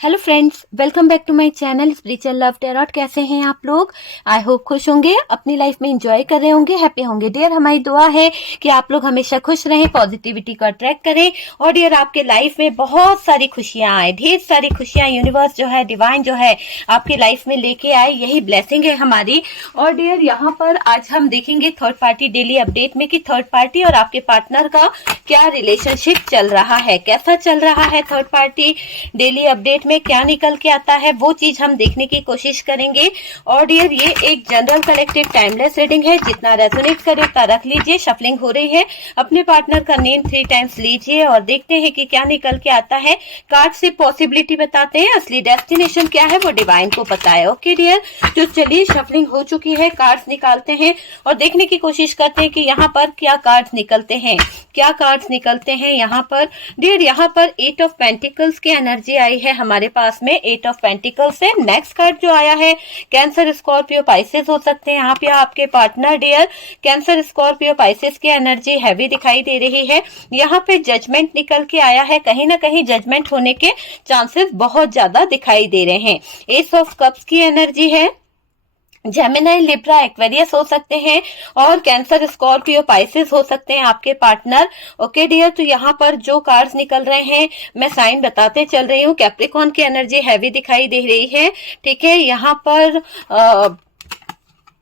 Hello friends, welcome back to my channel spiritual love tarot. कैसे हैं आप लोग? आई होप खुश होंगे, अपनी लाइफ में एंजॉय कर रहे होंगे, हैप्पी होंगे। डियर, हमारी दुआ है कि आप लोग हमेशा खुश रहें, पॉजिटिविटी को अट्रैक्ट करें और डियर आपके लाइफ में बहुत सारी खुशियां आए, ढेर सारी खुशियां यूनिवर्स जो है, डिवाइन जो है आपकी लाइफ में लेके आए, यही ब्लेसिंग है हमारी। और डियर यहाँ पर आज हम देखेंगे थर्ड पार्टी डेली अपडेट में कि थर्ड पार्टी और आपके पार्टनर का क्या रिलेशनशिप चल रहा है, कैसा चल रहा है। थर्ड पार्टी डेली अपडेट में क्या निकल के आता है वो चीज हम देखने की कोशिश करेंगे। और डियर ये एक जनरल कलेक्टिव टाइमलेस रीडिंग है, जितना रेजोनेट करे उतना रख लीजिए। शफलिंग हो रही है, अपने पार्टनर का नेम 3 टाइम्स लीजिए और देखते हैं कि क्या निकल के आता है। कार्ड से पॉसिबिलिटी बताते हैं, असली डेस्टिनेशन क्या है वो डिवाइन को पता है। ओके डियर, तो चलिए शफलिंग हो चुकी है, कार्ड्स निकालते हैं और देखने की कोशिश करते हैं कि यहाँ पर क्या कार्ड्स निकलते हैं, क्या कार्ड्स निकलते हैं यहाँ पर। डियर यहाँ पर 8 ऑफ पेंटिकल्स की एनर्जी आई है हमारे पास में, 8 ऑफ पेंटिकल्स से। नेक्स्ट कार्ड जो आया है कैंसर, स्कॉर्पियो, पाइसेस हो सकते हैं आप या आपके partner. Dear Cancer, Scorpio, Pisces की एनर्जी हैवी दिखाई दे रही है। यहाँ पे जजमेंट निकल के आया है, कहीं ना कहीं जजमेंट होने के चांसेस बहुत ज्यादा दिखाई दे रहे हैं। एस ऑफ कप्स की एनर्जी है, जेमिनाई, लिब्रा, एक्वेरियस हो सकते हैं और कैंसर, स्कॉर्पियो, पाइसेस हो सकते हैं आपके पार्टनर। ओके डियर, तो यहाँ पर जो कार्ड्स निकल रहे हैं मैं साइन बताते चल रही हूँ। कैप्रिकॉन की एनर्जी हैवी दिखाई दे रही है, ठीक है। यहाँ पर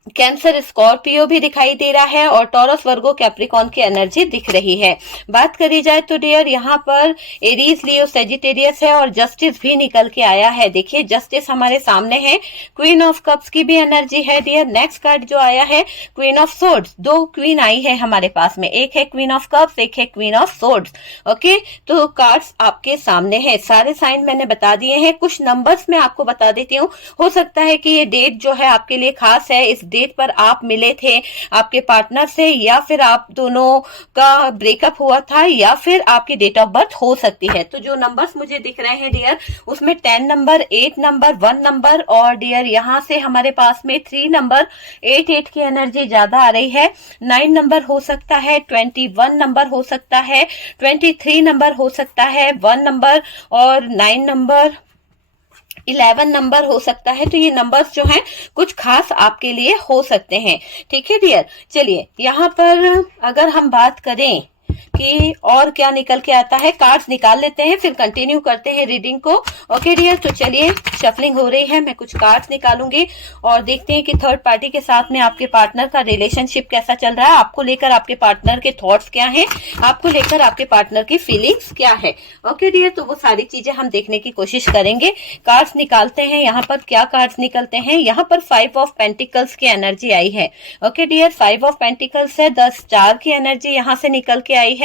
कैंसर, स्कॉर्पियो भी दिखाई दे रहा है और टॉरस, वर्गो, कैप्रिकॉन की एनर्जी दिख रही है। बात करी जाए तो डियर यहाँ पर एरीज, लियो, सेजिटेरियस है और जस्टिस भी निकल के आया है। देखिए जस्टिस हमारे सामने है। क्वीन ऑफ कप्स की भी एनर्जी है डियर। नेक्स्ट कार्ड जो आया है क्वीन ऑफ सोर्ड्स, 2 क्वीन आई है हमारे पास में, एक है क्वीन ऑफ कप्स, एक है क्वीन ऑफ सोर्ड्स। ओके, तो कार्ड्स आपके सामने है, सारे साइन मैंने बता दिए हैं। कुछ नंबर्स मैं आपको बता देती हूँ, हो सकता है कि ये डेट जो है आपके लिए खास है, इस डेट पर आप मिले थे आपके पार्टनर से या फिर आप दोनों का ब्रेकअप हुआ था या फिर आपकी डेट ऑफ बर्थ हो सकती है। तो जो नंबर्स मुझे दिख रहे हैं डियर उसमें 10 नंबर, 8 नंबर, 1 नंबर और डियर यहाँ से हमारे पास में 3 नंबर, 8 की एनर्जी ज्यादा आ रही है। 9 नंबर हो सकता है, 21 नंबर हो सकता है, 23 नंबर हो सकता है, 1 नंबर और 9 नंबर, 11 नंबर हो सकता है। तो ये नंबर्स जो हैं कुछ खास आपके लिए हो सकते हैं, ठीक है डियर। चलिए यहाँ पर अगर हम बात करें कि और क्या निकल के आता है, कार्ड्स निकाल लेते हैं फिर कंटिन्यू करते हैं रीडिंग को। ओके डियर, तो चलिए शफलिंग हो रही है, मैं कुछ कार्ड्स निकालूंगी और देखते हैं कि थर्ड पार्टी के साथ में आपके पार्टनर का रिलेशनशिप कैसा चल रहा है, आपको लेकर आपके पार्टनर के थॉट्स क्या हैं, आपको लेकर आपके पार्टनर की फीलिंग्स क्या है। ओके डियर, तो वो सारी चीजें हम देखने की कोशिश करेंगे। कार्ड्स निकालते हैं, यहाँ पर क्या कार्ड्स निकलते हैं। यहाँ पर 5 ऑफ पेंटिकल्स की एनर्जी आई है। ओके डियर, 5 ऑफ पेंटिकल्स है, 10 स्टार की एनर्जी यहाँ से निकल के आई है।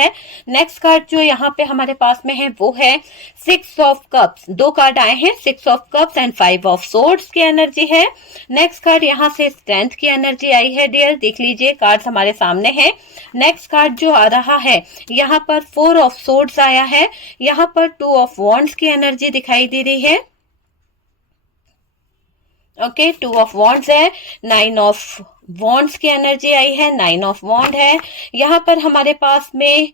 नेक्स्ट कार्ड जो यहाँ पे हमारे पास में है वो है 6 ऑफ कप्स, 2 कार्ड आए हैं, 6 of cups and 5 of swords की एनर्जी है। नेक्स्ट कार्ड यहाँ से स्ट्रेंथ की एनर्जी आई है डियर, देख लीजिए कार्ड्स हमारे सामने है। नेक्स्ट कार्ड जो आ रहा है यहाँ पर 4 ऑफ सोर्ड्स आया है, यहाँ पर 2 ऑफ वॉन्ड्स की एनर्जी दिखाई दे रही है। ओके, 2 ऑफ वॉन्ड्स है, 9 ऑफ वॉन्ड्स की एनर्जी आई है, 9 ऑफ वॉन्ड है। यहाँ पर हमारे पास में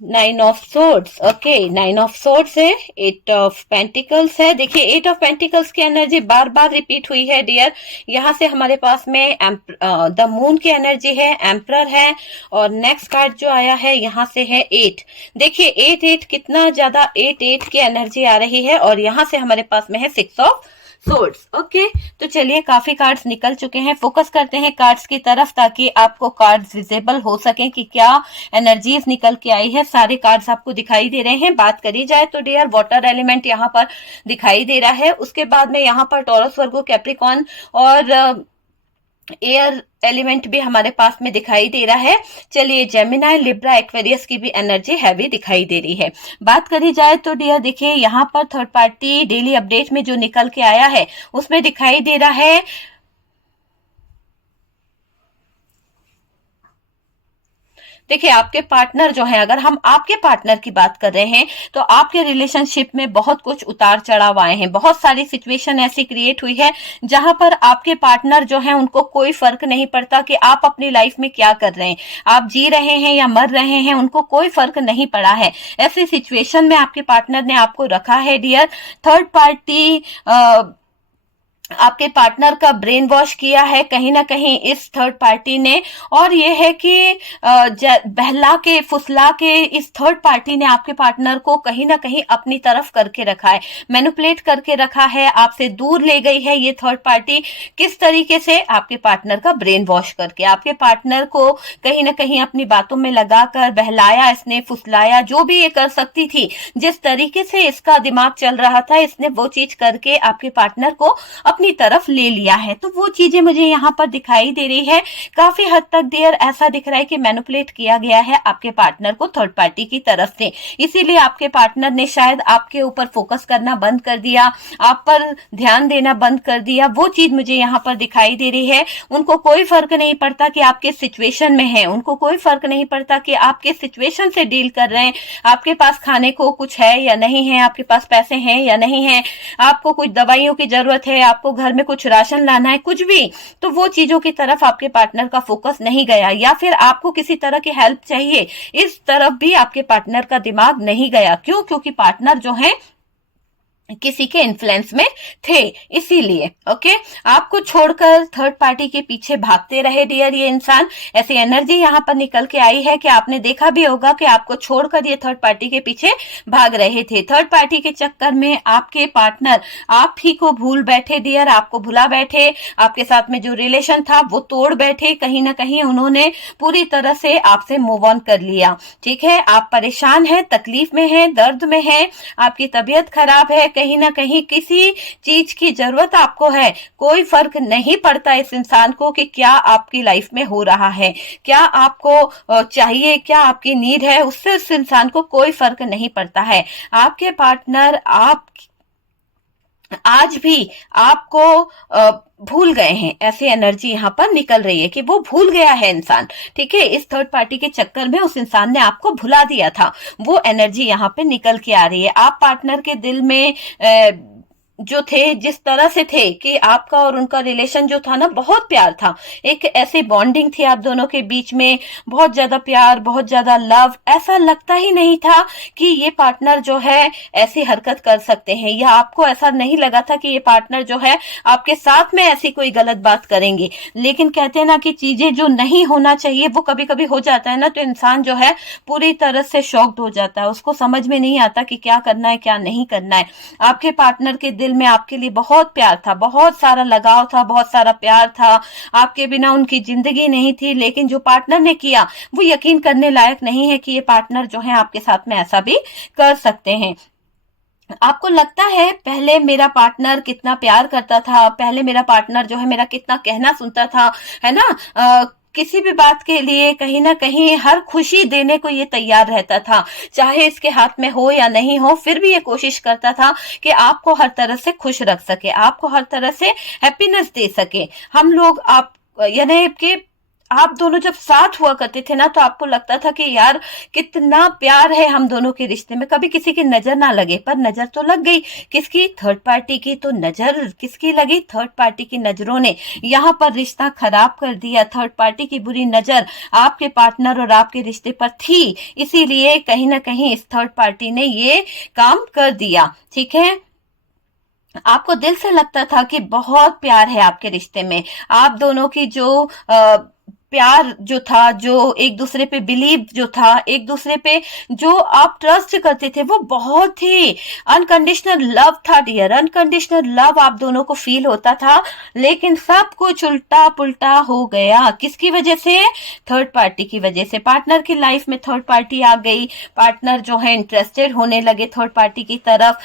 9 of swords, okay 9 of swords है, 8 ऑफ पेंटिकल्स है। देखिए 8 ऑफ पेंटिकल्स की एनर्जी बार बार रिपीट हुई है डियर। यहाँ से हमारे पास में द मून की एनर्जी है, एम्परर है और नेक्स्ट कार्ड जो आया है यहाँ से है 8। देखिए 8 कितना ज्यादा 8 की एनर्जी आ रही है और यहाँ से हमारे पास में है 6 ऑफ सोर्ड्स। ओके, तो चलिए काफी कार्ड्स निकल चुके हैं, फोकस करते हैं कार्ड्स की तरफ ताकि आपको कार्ड्स विजिबल हो सके कि क्या एनर्जीज निकल के आई है। सारे कार्ड्स आपको दिखाई दे रहे हैं। बात करी जाए तो डियर वाटर एलिमेंट यहाँ पर दिखाई दे रहा है, उसके बाद में यहाँ पर टॉरस, वर्गो, कैप्रिकॉन और एयर एलिमेंट भी हमारे पास में दिखाई दे रहा है। चलिए जेमिनाई, लिब्रा, एक्वेरियस की भी एनर्जी हैवी दिखाई दे रही है। बात करी जाए तो डियर देखिए यहाँ पर थर्ड पार्टी डेली अपडेट में जो निकल के आया है उसमें दिखाई दे रहा है देखिए आपके पार्टनर जो है, अगर हम आपके पार्टनर की बात कर रहे हैं तो आपके रिलेशनशिप में बहुत कुछ उतार चढ़ाव आए हैं, बहुत सारी सिचुएशन ऐसी क्रिएट हुई है जहां पर आपके पार्टनर जो है उनको कोई फर्क नहीं पड़ता कि आप अपनी लाइफ में क्या कर रहे हैं, आप जी रहे हैं या मर रहे हैं, उनको कोई फर्क नहीं पड़ा है। ऐसी सिचुएशन में आपके पार्टनर ने आपको रखा है डियर। थर्ड पार्टी आपके पार्टनर का ब्रेन वॉश किया है कहीं ना कहीं इस थर्ड पार्टी ने, और ये है कि बहला के फुसला के इस थर्ड पार्टी ने आपके पार्टनर को कहीं ना कहीं अपनी तरफ करके रखा है, मैनिपुलेट करके रखा है, आपसे दूर ले गई है ये थर्ड पार्टी। किस तरीके से? आपके पार्टनर का ब्रेन वॉश करके, आपके पार्टनर को कहीं ना कहीं अपनी बातों में लगाकर बहलाया इसने, फुसलाया, जो भी ये कर सकती थी, जिस तरीके से इसका दिमाग चल रहा था इसने वो चीज करके आपके पार्टनर को अपनी तरफ ले लिया है। तो वो चीजें मुझे यहाँ पर दिखाई दे रही है, काफी हद तक डियर ऐसा दिख रहा है कि मैनिपुलेट किया गया है आपके पार्टनर को थर्ड पार्टी की तरफ से। इसीलिए आपके पार्टनर ने शायद आपके ऊपर फोकस करना बंद कर दिया, आप पर ध्यान देना बंद कर दिया, वो चीज मुझे यहाँ पर दिखाई दे रही है। उनको कोई फर्क नहीं पड़ता कि आप किस सिचुएशन में हैं, उनको कोई फर्क नहीं पड़ता कि आप किस सिचुएशन से डील कर रहे हैं, आपके पास खाने को कुछ है या नहीं है, आपके पास पैसे हैं या नहीं है, आपको कुछ दवाइयों की जरूरत है, आपको घर में कुछ राशन लाना है, कुछ भी, तो वो चीजों की तरफ आपके पार्टनर का फोकस नहीं गया। या फिर आपको किसी तरह की हेल्प चाहिए, इस तरफ भी आपके पार्टनर का दिमाग नहीं गया। क्यों? क्योंकि पार्टनर जो है किसी के इन्फ्लुएंस में थे, इसीलिए। ओके, आपको छोड़कर थर्ड पार्टी के पीछे भागते रहे डियर ये इंसान। ऐसी एनर्जी यहाँ पर निकल के आई है कि आपने देखा भी होगा कि आपको छोड़कर ये थर्ड पार्टी के पीछे भाग रहे थे। थर्ड पार्टी के चक्कर में आपके पार्टनर आप ही को भूल बैठे डियर, आपको भुला बैठे, आपके साथ में जो रिलेशन था वो तोड़ बैठे, कहीं ना कहीं उन्होंने पूरी तरह से आपसे मूव ऑन कर लिया। ठीक है, आप परेशान हैं, तकलीफ में हैं, दर्द में हैं, आपकी तबीयत खराब है, कहीं ना कहीं किसी चीज की जरूरत आपको है, कोई फर्क नहीं पड़ता इस इंसान को कि क्या आपकी लाइफ में हो रहा है, क्या आपको चाहिए, क्या आपकी नीड है, उससे उस इंसान को कोई फर्क नहीं पड़ता है। आपके पार्टनर आज भी आपको भूल गए हैं, ऐसी एनर्जी यहाँ पर निकल रही है कि वो भूल गया है इंसान। ठीक है, इस थर्ड पार्टी के चक्कर में उस इंसान ने आपको भुला दिया था, वो एनर्जी यहाँ पे निकल के आ रही है। आप पार्टनर के दिल में जो थे, जिस तरह से थे कि आपका और उनका रिलेशन जो था ना, बहुत प्यार था, एक ऐसी बॉन्डिंग थी आप दोनों के बीच में, बहुत ज्यादा प्यार, बहुत ज्यादा लव। ऐसा लगता ही नहीं था कि ये पार्टनर जो है ऐसी हरकत कर सकते हैं, या आपको ऐसा नहीं लगा था कि ये पार्टनर जो है आपके साथ में ऐसी कोई गलत बात करेंगे। लेकिन कहते हैं ना कि चीजें जो नहीं होना चाहिए वो कभी कभी हो जाता है ना, तो इंसान जो है पूरी तरह से शॉक्ड हो जाता है, उसको समझ में नहीं आता कि क्या करना है क्या नहीं करना है। आपके पार्टनर के दिल में आपके लिए बहुत प्यार था, बहुत सारा लगाव था, बहुत सारा प्यार था, आपके बिना उनकी जिंदगी नहीं थी। लेकिन जो पार्टनर ने किया वो यकीन करने लायक नहीं है कि ये पार्टनर जो है आपके साथ में ऐसा भी कर सकते हैं। आपको लगता है पहले मेरा पार्टनर कितना प्यार करता था, पहले मेरा पार्टनर जो है मेरा कितना कहना सुनता था, है ना, किसी भी बात के लिए कहीं ना कहीं हर खुशी देने को ये तैयार रहता था, चाहे इसके हाथ में हो या नहीं हो, फिर भी ये कोशिश करता था कि आपको हर तरह से खुश रख सके, आपको हर तरह से हैप्पीनेस दे सके। हम लोग आप यानी कि आप दोनों जब साथ हुआ करते थे ना, तो आपको लगता था कि यार कितना प्यार है हम दोनों के रिश्ते में, कभी किसी की नजर ना लगे। पर नजर तो लग गई, किसकी? थर्ड पार्टी की। तो नजर किसकी लगी? थर्ड पार्टी की नजरों ने यहाँ पर रिश्ता खराब कर दिया। थर्ड पार्टी की बुरी नजर आपके पार्टनर और आपके रिश्ते पर थी, इसीलिए कहीं ना कहीं इस थर्ड पार्टी ने ये काम कर दिया। ठीक है, आपको दिल से लगता था कि बहुत प्यार है आपके रिश्ते में, आप दोनों की जो प्यार जो था, जो एक दूसरे पे बिलीव जो था, एक दूसरे पे जो आप ट्रस्ट करते थे, वो बहुत ही अनकंडीशनल लव था डियर, अनकंडीशनल लव आप दोनों को फील होता था। लेकिन सब कुछ उल्टा पुल्टा हो गया, किसकी वजह से? थर्ड पार्टी की वजह से। पार्टनर की लाइफ में थर्ड पार्टी आ गई, पार्टनर जो है इंटरेस्टेड होने लगे थर्ड पार्टी की तरफ,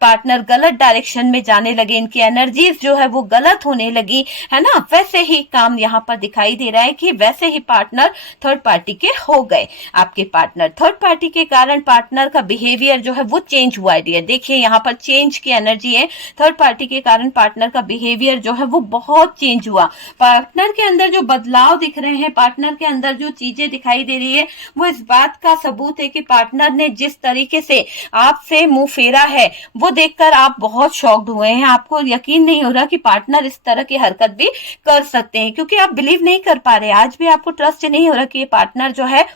पार्टनर गलत डायरेक्शन में जाने लगे, इनकी एनर्जीज जो है वो गलत होने लगी, है ना। वैसे ही काम यहाँ पर दिखाई दे रहा है कि वैसे ही पार्टनर थर्ड पार्टी के हो गए। आपके पार्टनर थर्ड पार्टी के कारण पार्टनर का बिहेवियर जो है वो चेंज हुआ है डियर। देखिए यहाँ पर चेंज की एनर्जी है, थर्ड पार्टी के कारण पार्टनर का बिहेवियर जो है वो बहुत चेंज हुआ। पार्टनर के अंदर जो बदलाव दिख रहे हैं, पार्टनर के अंदर जो चीजें दिखाई दे रही है, वो इस बात का सबूत है कि पार्टनर ने जिस तरीके से आपसे मुंह फेरा है वो देखकर आप बहुत शॉक्ड हुए हैं। आपको यकीन नहीं हो रहा कि पार्टनर इस तरह की हरकत भी कर सकते हैं, क्योंकि आप बिलीव नहीं कर पा रहे, आज भी आपको ट्रस्ट नहीं हो रहा कि ये पार्टनर जो है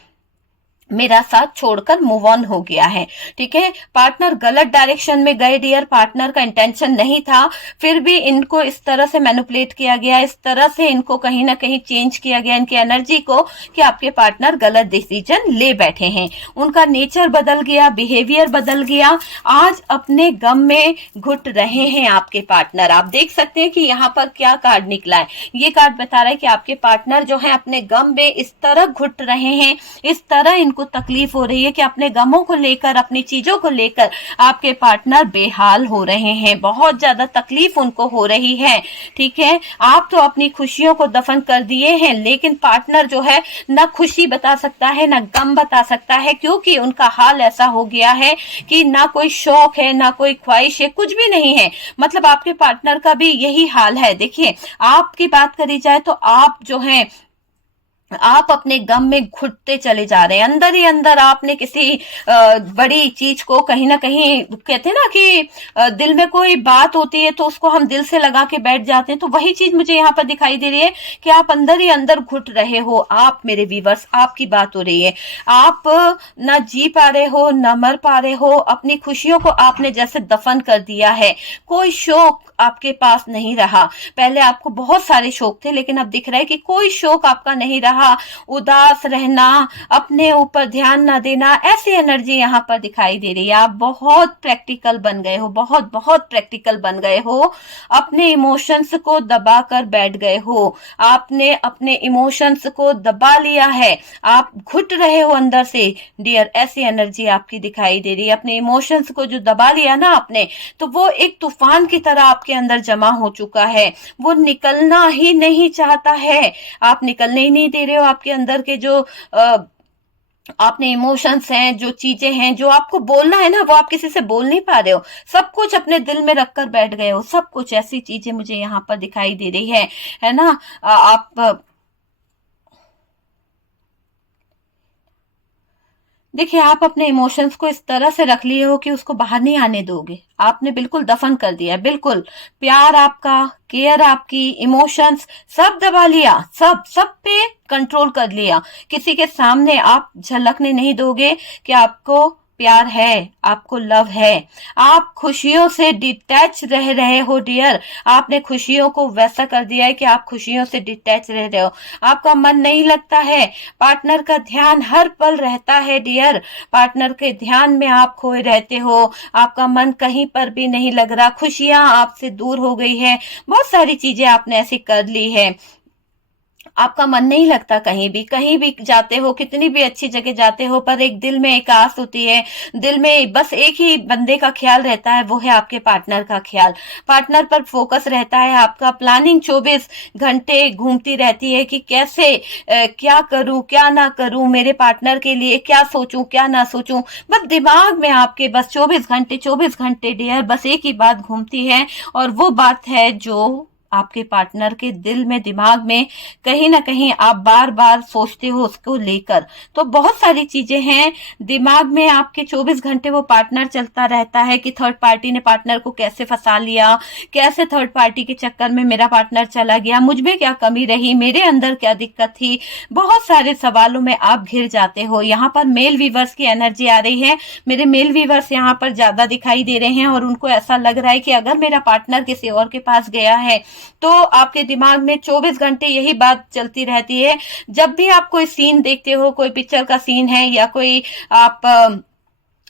मेरा साथ छोड़कर मूव ऑन हो गया है। ठीक है, पार्टनर गलत डायरेक्शन में गए डियर, पार्टनर का इंटेंशन नहीं था, फिर भी इनको इस तरह से मैनिपुलेट किया गया, इस तरह से इनको कहीं ना कहीं चेंज किया गया इनकी एनर्जी को, कि आपके पार्टनर गलत डिसीजन ले बैठे हैं। उनका नेचर बदल गया, बिहेवियर बदल गया, आज अपने गम में घुट रहे हैं आपके पार्टनर। आप देख सकते हैं कि यहाँ पर क्या कार्ड निकला है। ये कार्ड बता रहा है कि आपके पार्टनर जो है अपने गम में इस तरह घुट रहे हैं, इस तरह इनको तकलीफ हो रही है कि अपने गमों को लेकर, अपनी चीजों को लेकर आपके पार्टनर बेहाल हो रहे हैं, बहुत ज्यादा तकलीफ उनको हो रही है। ठीक है, आप तो अपनी खुशियों को दफन कर दिए हैं, लेकिन पार्टनर जो है ना खुशी बता सकता है ना गम बता सकता है, क्योंकि उनका हाल ऐसा हो गया है कि ना कोई शौक है ना कोई ख्वाहिश है, कुछ भी नहीं है। मतलब आपके पार्टनर का भी यही हाल है। देखिए, आपकी बात करी जाए तो आप जो है आप अपने गम में घुटते चले जा रहे हैं, अंदर ही अंदर आपने किसी बड़ी चीज को कहीं ना कहीं, कहते हैं ना कि दिल में कोई बात होती है तो उसको हम दिल से लगा के बैठ जाते हैं, तो वही चीज मुझे यहाँ पर दिखाई दे रही है कि आप अंदर ही अंदर घुट रहे हो। आप मेरे व्यूअर्स, आपकी बात हो रही है, आप ना जी पा रहे हो ना मर पा रहे हो, अपनी खुशियों को आपने जैसे दफन कर दिया है, कोई शौक आपके पास नहीं रहा। पहले आपको बहुत सारे शौक थे, लेकिन अब दिख रहा है कि कोई शौक आपका नहीं रहा, उदास रहना, अपने ऊपर ध्यान ना देना, ऐसी एनर्जी यहाँ पर दिखाई दे रही है। आप बहुत प्रैक्टिकल बन गए हो, बहुत बहुत प्रैक्टिकल बन गए हो, अपने इमोशंस को दबा कर बैठ गए हो, आपने अपने इमोशंस को दबा लिया है, आप घुट रहे हो अंदर से डियर, ऐसी एनर्जी आपकी दिखाई दे रही है। अपने इमोशंस को जो दबा लिया ना आपने, तो वो एक तूफान की तरह आपके अंदर जमा हो चुका है, वो निकलना ही नहीं चाहता है, आप निकलने ही नहीं दे रहे हो। आपके अंदर के जो आपने इमोशंस हैं, जो चीजें हैं, जो आपको बोलना है ना, वो आप किसी से बोल नहीं पा रहे हो, सब कुछ अपने दिल में रखकर बैठ गए हो, सब कुछ ऐसी चीजें मुझे यहाँ पर दिखाई दे रही है ना। आप देखिए, आप अपने इमोशंस को इस तरह से रख लिए हो कि उसको बाहर नहीं आने दोगे, आपने बिल्कुल दफन कर दिया है, बिल्कुल प्यार आपका, केयर आपकी, इमोशंस सब दबा लिया, सब पे कंट्रोल कर लिया। किसी के सामने आप झलकने नहीं दोगे कि आपको प्यार है, आपको लव है। आप खुशियों से डिटैच रह रहे हो डियर, आपने खुशियों को वैसा कर दिया है कि आप खुशियों से डिटैच रह रहे हो, आपका मन नहीं लगता है, पार्टनर का ध्यान हर पल रहता है डियर, पार्टनर के ध्यान में आप खोए रहते हो, आपका मन कहीं पर भी नहीं लग रहा, खुशियां आपसे दूर हो गई है, बहुत सारी चीजें आपने ऐसी कर ली है, आपका मन नहीं लगता कहीं भी जाते हो, कितनी भी अच्छी जगह जाते हो, पर एक दिल में एक आस होती है, दिल में बस एक ही बंदे का ख्याल रहता है, वो है आपके पार्टनर का ख्याल, पार्टनर पर फोकस रहता है आपका, प्लानिंग 24 घंटे घूमती रहती है कि कैसे क्या करूं क्या ना करूं, मेरे पार्टनर के लिए क्या सोचूं क्या ना सोचूं, बस दिमाग में आपके बस 24 घंटे डियर, बस एक ही बात घूमती है, और वो बात है जो आपके पार्टनर के दिल में, दिमाग में कहीं ना कहीं आप बार बार सोचते हो उसको लेकर। तो बहुत सारी चीजें हैं दिमाग में आपके, 24 घंटे वो पार्टनर चलता रहता है कि थर्ड पार्टी ने पार्टनर को कैसे फंसा लिया, कैसे थर्ड पार्टी के चक्कर में मेरा पार्टनर चला गया, मुझ में क्या कमी रही, मेरे अंदर क्या दिक्कत थी, बहुत सारे सवालों में आप घिर जाते हो। यहाँ पर मेल वीवर्स की एनर्जी आ रही है, मेरे मेल वीवर्स यहाँ पर ज्यादा दिखाई दे रहे हैं, और उनको ऐसा लग रहा है कि अगर मेरा पार्टनर किसी और के पास गया है तो आपके दिमाग में 24 घंटे यही बात चलती रहती है। जब भी आप कोई सीन देखते हो, कोई पिक्चर का सीन है या कोई आप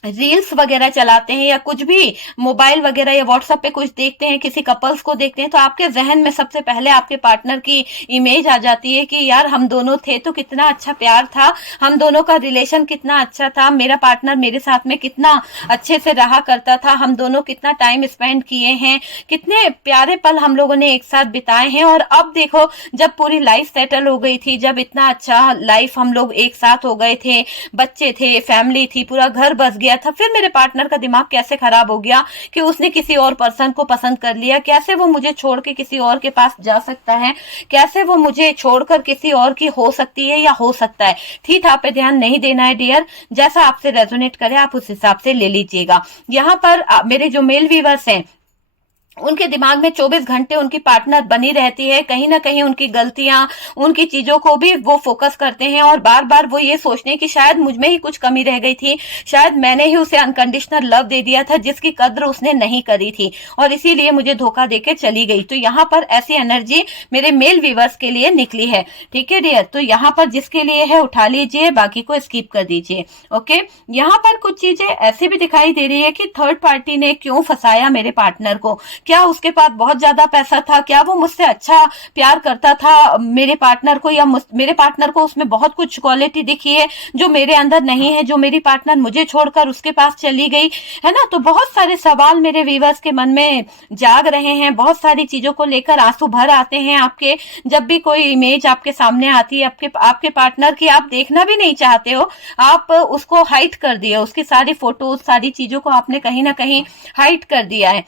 रील्स वगैरह चलाते हैं या कुछ भी मोबाइल वगैरह या व्हाट्सएप पे कुछ देखते हैं, किसी कपल्स को देखते हैं, तो आपके जहन में सबसे पहले आपके पार्टनर की इमेज आ जाती है कि यार हम दोनों थे तो कितना अच्छा प्यार था, हम दोनों का रिलेशन कितना अच्छा था, मेरा पार्टनर मेरे साथ में कितना अच्छे से रहा करता था, हम दोनों कितना टाइम स्पेंड किए हैं, कितने प्यारे पल हम लोगों ने एक साथ बिताए हैं। और अब देखो, जब पूरी लाइफ सेटल हो गई थी, जब इतना अच्छा लाइफ हम लोग एक साथ हो गए थे, बच्चे थे, फैमिली थी, पूरा घर बस गया था, फिर मेरे पार्टनर का दिमाग कैसे खराब हो गया कि उसने किसी और पर्सन को पसंद कर लिया, कैसे वो मुझे छोड़ के किसी और के पास जा सकता है, कैसे वो मुझे छोड़कर किसी और की हो सकती है या हो सकता है। ठीक, आप पे ध्यान नहीं देना है डियर, जैसा आपसे रेजोनेट करे आप उस हिसाब से ले लीजिएगा। यहाँ पर मेरे जो मेल व्यूअर्स हैं उनके दिमाग में 24 घंटे उनकी पार्टनर बनी रहती है, कहीं ना कहीं उनकी गलतियां, उनकी चीजों को भी वो फोकस करते हैं और बार बार वो ये सोचते हैं कि शायद मुझ में ही कुछ कमी रह गई थी, शायद मैंने ही उसे अनकंडीशनल लव दे दिया था जिसकी कद्र उसने नहीं करी थी और इसीलिए मुझे धोखा देके चली गई। तो यहाँ पर ऐसी एनर्जी मेरे मेल व्यूअर्स के लिए निकली है। ठीक है डियर, तो यहाँ पर जिसके लिए है उठा लीजिए, बाकी को स्किप कर दीजिए। ओके, यहाँ पर कुछ चीजें ऐसी भी दिखाई दे रही है कि थर्ड पार्टी ने क्यों फंसाया मेरे पार्टनर को, क्या उसके पास बहुत ज्यादा पैसा था, क्या वो मुझसे अच्छा प्यार करता था मेरे पार्टनर को, या मेरे पार्टनर को उसमें बहुत कुछ क्वालिटी दिखी है जो मेरे अंदर नहीं है, जो मेरी पार्टनर मुझे छोड़कर उसके पास चली गई है ना। तो बहुत सारे सवाल मेरे व्यूअर्स के मन में जाग रहे हैं, बहुत सारी चीजों को लेकर आंसू भर आते हैं आपके, जब भी कोई इमेज आपके सामने आती है आपके पार्टनर की, आप देखना भी नहीं चाहते हो, आप उसको हाइड कर दिया, उसकी सारी फोटोज सारी चीजों को आपने कहीं ना कहीं हाइड कर दिया है।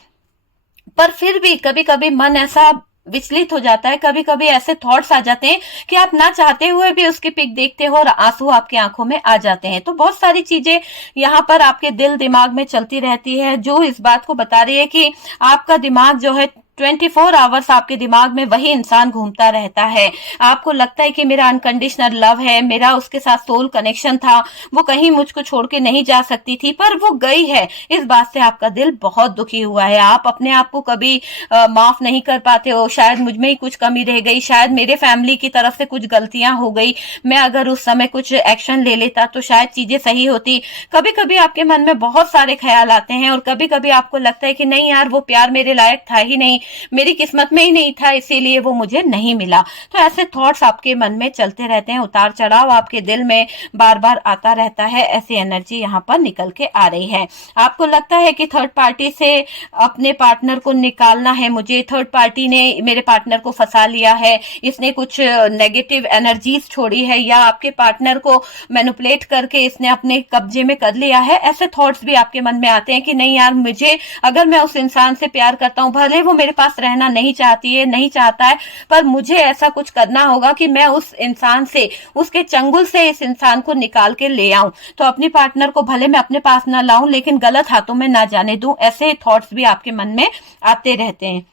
पर फिर भी कभी कभी मन ऐसा विचलित हो जाता है, कभी कभी ऐसे थॉट्स आ जाते हैं कि आप ना चाहते हुए भी उसकी पिक देखते हो और आंसू आपकी आंखों में आ जाते हैं। तो बहुत सारी चीजें यहाँ पर आपके दिल दिमाग में चलती रहती है जो इस बात को बता रही है कि आपका दिमाग जो है 24 आवर्स आपके दिमाग में वही इंसान घूमता रहता है। आपको लगता है कि मेरा अनकंडीशनल लव है, मेरा उसके साथ सोल कनेक्शन था, वो कहीं मुझको छोड़ के नहीं जा सकती थी, पर वो गई है। इस बात से आपका दिल बहुत दुखी हुआ है, आप अपने आप को कभी माफ नहीं कर पाते हो, शायद मुझ में ही कुछ कमी रह गई, शायद मेरे फैमिली की तरफ से कुछ गलतियां हो गई, मैं अगर उस समय कुछ एक्शन ले लेता तो शायद चीजें सही होती। कभी कभी आपके मन में बहुत सारे ख्याल आते हैं और कभी कभी आपको लगता है कि नहीं यार, वो प्यार मेरे लायक था ही नहीं, मेरी किस्मत में ही नहीं था, इसीलिए वो मुझे नहीं मिला। तो ऐसे थॉट्स आपके मन में चलते रहते हैं, उतार चढ़ाव आपके दिल में बार बार आता रहता है, ऐसी एनर्जी यहाँ पर निकल के आ रही है। आपको लगता है कि थर्ड पार्टी से अपने पार्टनर को निकालना है मुझे, थर्ड पार्टी ने मेरे पार्टनर को फंसा लिया है, इसने कुछ नेगेटिव एनर्जीज छोड़ी है, या आपके पार्टनर को मैनिपुलेट करके इसने अपने कब्जे में कर लिया है। ऐसे थॉट्स भी आपके मन में आते हैं कि नहीं यार, मुझे अगर मैं उस इंसान से प्यार करता हूं, भले वो मेरे पास रहना नहीं चाहती है, नहीं चाहता है, पर मुझे ऐसा कुछ करना होगा कि मैं उस इंसान से, उसके चंगुल से इस इंसान को निकाल के ले आऊं। तो अपनी पार्टनर को भले मैं अपने पास ना लाऊं, लेकिन गलत हाथों में ना जाने दूं। ऐसे थॉट्स भी आपके मन में आते रहते हैं।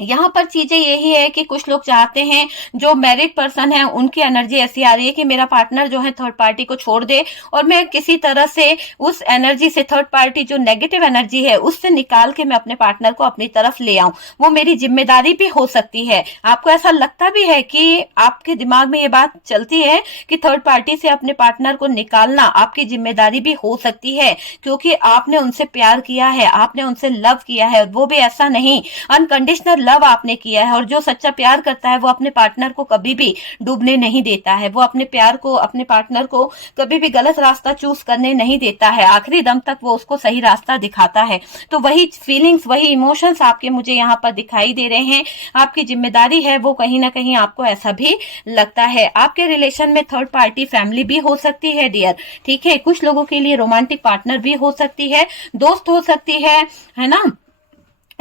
यहाँ पर चीजें यही है कि कुछ लोग चाहते हैं, जो मैरिड पर्सन है उनकी एनर्जी ऐसी आ रही है कि मेरा पार्टनर जो है थर्ड पार्टी को छोड़ दे और मैं किसी तरह से उस एनर्जी से, थर्ड पार्टी जो नेगेटिव एनर्जी है उससे निकाल के मैं अपने पार्टनर को अपनी तरफ ले आऊं। वो मेरी जिम्मेदारी भी हो सकती है। आपको ऐसा लगता भी है कि आपके दिमाग में ये बात चलती है कि थर्ड पार्टी से अपने पार्टनर को निकालना आपकी जिम्मेदारी भी हो सकती है, क्योंकि आपने उनसे प्यार किया है, आपने उनसे लव किया है, वो भी ऐसा नहीं, अनकंडीशनल लव आपने किया है। और जो सच्चा प्यार करता है वो अपने पार्टनर को कभी भी डूबने नहीं देता है, वो अपने प्यार को, अपने पार्टनर को कभी भी गलत रास्ता चूज करने नहीं देता है, आखिरी दम तक वो उसको सही रास्ता दिखाता है। तो वही फीलिंग्स, वही इमोशंस आपके मुझे यहाँ पर दिखाई दे रहे हैं। आपकी जिम्मेदारी है वो, कहीं ना कहीं आपको ऐसा भी लगता है। आपके रिलेशन में थर्ड पार्टी फैमिली भी हो सकती है डियर, ठीक है। कुछ लोगों के लिए रोमांटिक पार्टनर भी हो सकती है, दोस्त हो सकती है ना,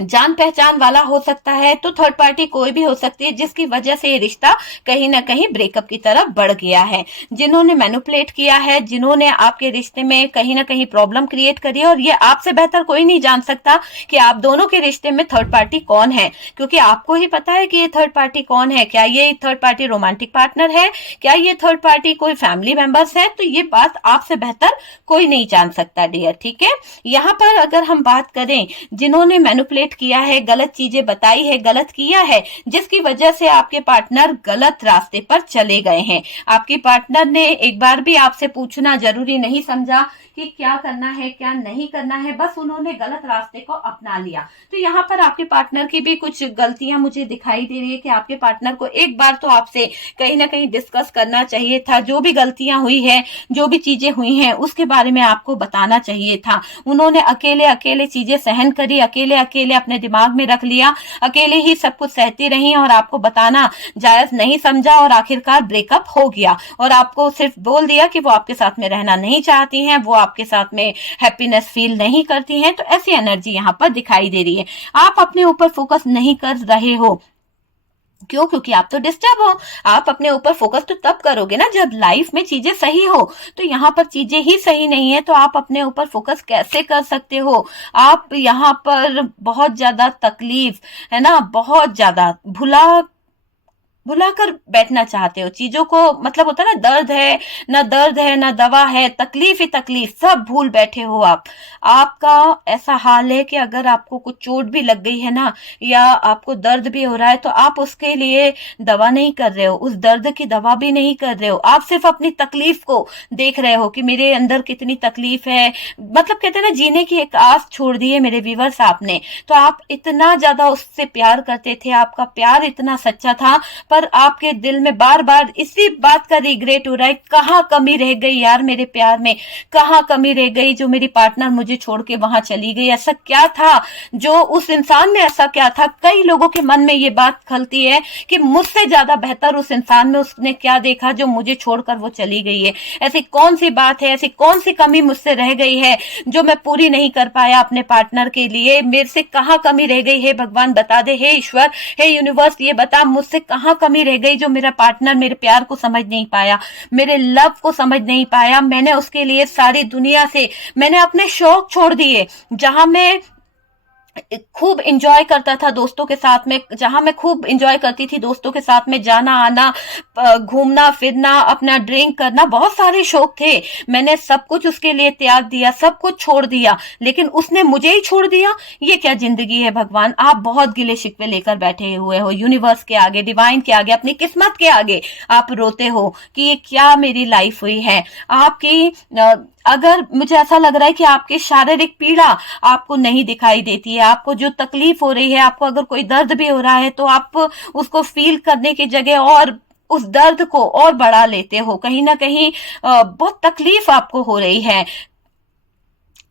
जान पहचान वाला हो सकता है। तो थर्ड पार्टी कोई भी हो सकती है जिसकी वजह से ये रिश्ता कहीं ना कहीं ब्रेकअप की तरफ बढ़ गया है, जिन्होंने मैनिपुलेट किया है, जिन्होंने आपके रिश्ते में कहीं ना कहीं प्रॉब्लम क्रिएट करी है। और ये आपसे बेहतर कोई नहीं जान सकता कि आप दोनों के रिश्ते में थर्ड पार्टी कौन है, क्योंकि आपको ही पता है कि ये थर्ड पार्टी कौन है। क्या ये थर्ड पार्टी रोमांटिक पार्टनर है, क्या ये थर्ड पार्टी कोई फैमिली मेंबर्स है, तो ये बात आपसे बेहतर कोई नहीं जान सकता डियर, ठीक है। यहाँ पर अगर हम बात करें जिन्होंने मैनिपुलेट मैनिपुलेट किया है, गलत चीजें बताई है, गलत किया है, जिसकी वजह से आपके पार्टनर गलत रास्ते पर चले गए हैं। आपके पार्टनर ने एक बार भी आपसे पूछना जरूरी नहीं समझा कि क्या करना है क्या नहीं करना है, बस उन्होंने गलत रास्ते को अपना लिया। तो यहाँ पर आपके पार्टनर की भी कुछ गलतियां मुझे दिखाई दे रही है कि आपके पार्टनर को एक बार तो आपसे कहीं ना कहीं डिस्कस करना चाहिए था। जो भी गलतियां हुई है, जो भी चीजें हुई हैं, उसके बारे में आपको बताना चाहिए था। उन्होंने अकेले अकेले चीजें सहन करी, अकेले अकेले अपने दिमाग में रख लिया, अकेले ही सब कुछ सहती रही और आपको बताना जायज नहीं समझा और आखिरकार ब्रेकअप हो गया। और आपको सिर्फ बोल दिया कि वो आपके साथ में रहना नहीं चाहती हैं, वो आपके साथ में हैप्पीनेस फील नहीं करती हैं। तो ऐसी एनर्जी यहाँ पर दिखाई दे रही है। आप अपने ऊपर फोकस नहीं कर रहे हो। क्यों? क्योंकि आप तो डिस्टर्ब हो। आप अपने ऊपर फोकस तो तब करोगे ना जब लाइफ में चीजें सही हो। तो यहाँ पर चीजें ही सही नहीं है तो आप अपने ऊपर फोकस कैसे कर सकते हो? आप यहाँ पर बहुत ज्यादा तकलीफ है ना, बहुत ज्यादा भुलाकर बैठना चाहते हो चीजों को। मतलब होता है ना, दर्द है ना दवा है, तकलीफ ही तकलीफ, सब भूल बैठे हो आप। आपका ऐसा हाल है कि अगर आपको कुछ चोट भी लग गई है ना, या आपको दर्द भी हो रहा है, तो आप उसके लिए दवा नहीं कर रहे हो, उस दर्द की दवा भी नहीं कर रहे हो। आप सिर्फ अपनी तकलीफ को देख रहे हो कि मेरे अंदर कितनी तकलीफ है। मतलब कहते हैं ना, जीने की एक आस छोड़ दी है मेरे व्यूअर्स आपने। तो आप इतना ज्यादा उससे प्यार करते थे, आपका प्यार इतना सच्चा था, पर आपके दिल में बार बार इसी बात का रिग्रेट हो रहा है, कहाँ कमी रह गई यार मेरे प्यार में, कहाँ कमी रह गई जो मेरी पार्टनर मुझे छोड़ के वहां चली गई। ऐसा क्या था जो उस इंसान में, ऐसा क्या था? कई लोगों के मन में ये बात खलती है कि मुझसे ज्यादा बेहतर उस इंसान में उसने क्या देखा जो मुझे छोड़कर वो चली गई है। ऐसी कौन सी बात है, ऐसी कौन सी कमी मुझसे रह गई है जो मैं पूरी नहीं कर पाया अपने पार्टनर के लिए? मेरे से कहाँ कमी रह गई है? भगवान बता दे, हे ईश्वर, हे यूनिवर्स, ये बता मुझसे कहाँ कमी रह गई जो मेरा पार्टनर मेरे प्यार को समझ नहीं पाया, मेरे लव को समझ नहीं पाया। मैंने उसके लिए सारी दुनिया से, मैंने अपने शौक छोड़ दिए। जहां मैं खूब एंजॉय करता था दोस्तों के साथ में, जहां मैं खूब एंजॉय करती थी दोस्तों के साथ में जाना आना, घूमना फिरना, अपना ड्रिंक करना, बहुत सारे शौक थे। मैंने सब कुछ उसके लिए त्याग दिया, सब कुछ छोड़ दिया, लेकिन उसने मुझे ही छोड़ दिया। ये क्या जिंदगी है भगवान? आप बहुत गिले शिकवे लेकर बैठे हुए हो यूनिवर्स के आगे, डिवाइन के आगे, अपनी किस्मत के आगे आप रोते हो कि ये क्या मेरी लाइफ हुई है। आपकी अगर मुझे ऐसा लग रहा है कि आपकी शारीरिक पीड़ा आपको नहीं दिखाई देती है, आपको जो तकलीफ हो रही है, आपको अगर कोई दर्द भी हो रहा है तो आप उसको फील करने की जगह और उस दर्द को और बढ़ा लेते हो। कहीं ना कहीं बहुत तकलीफ आपको हो रही है,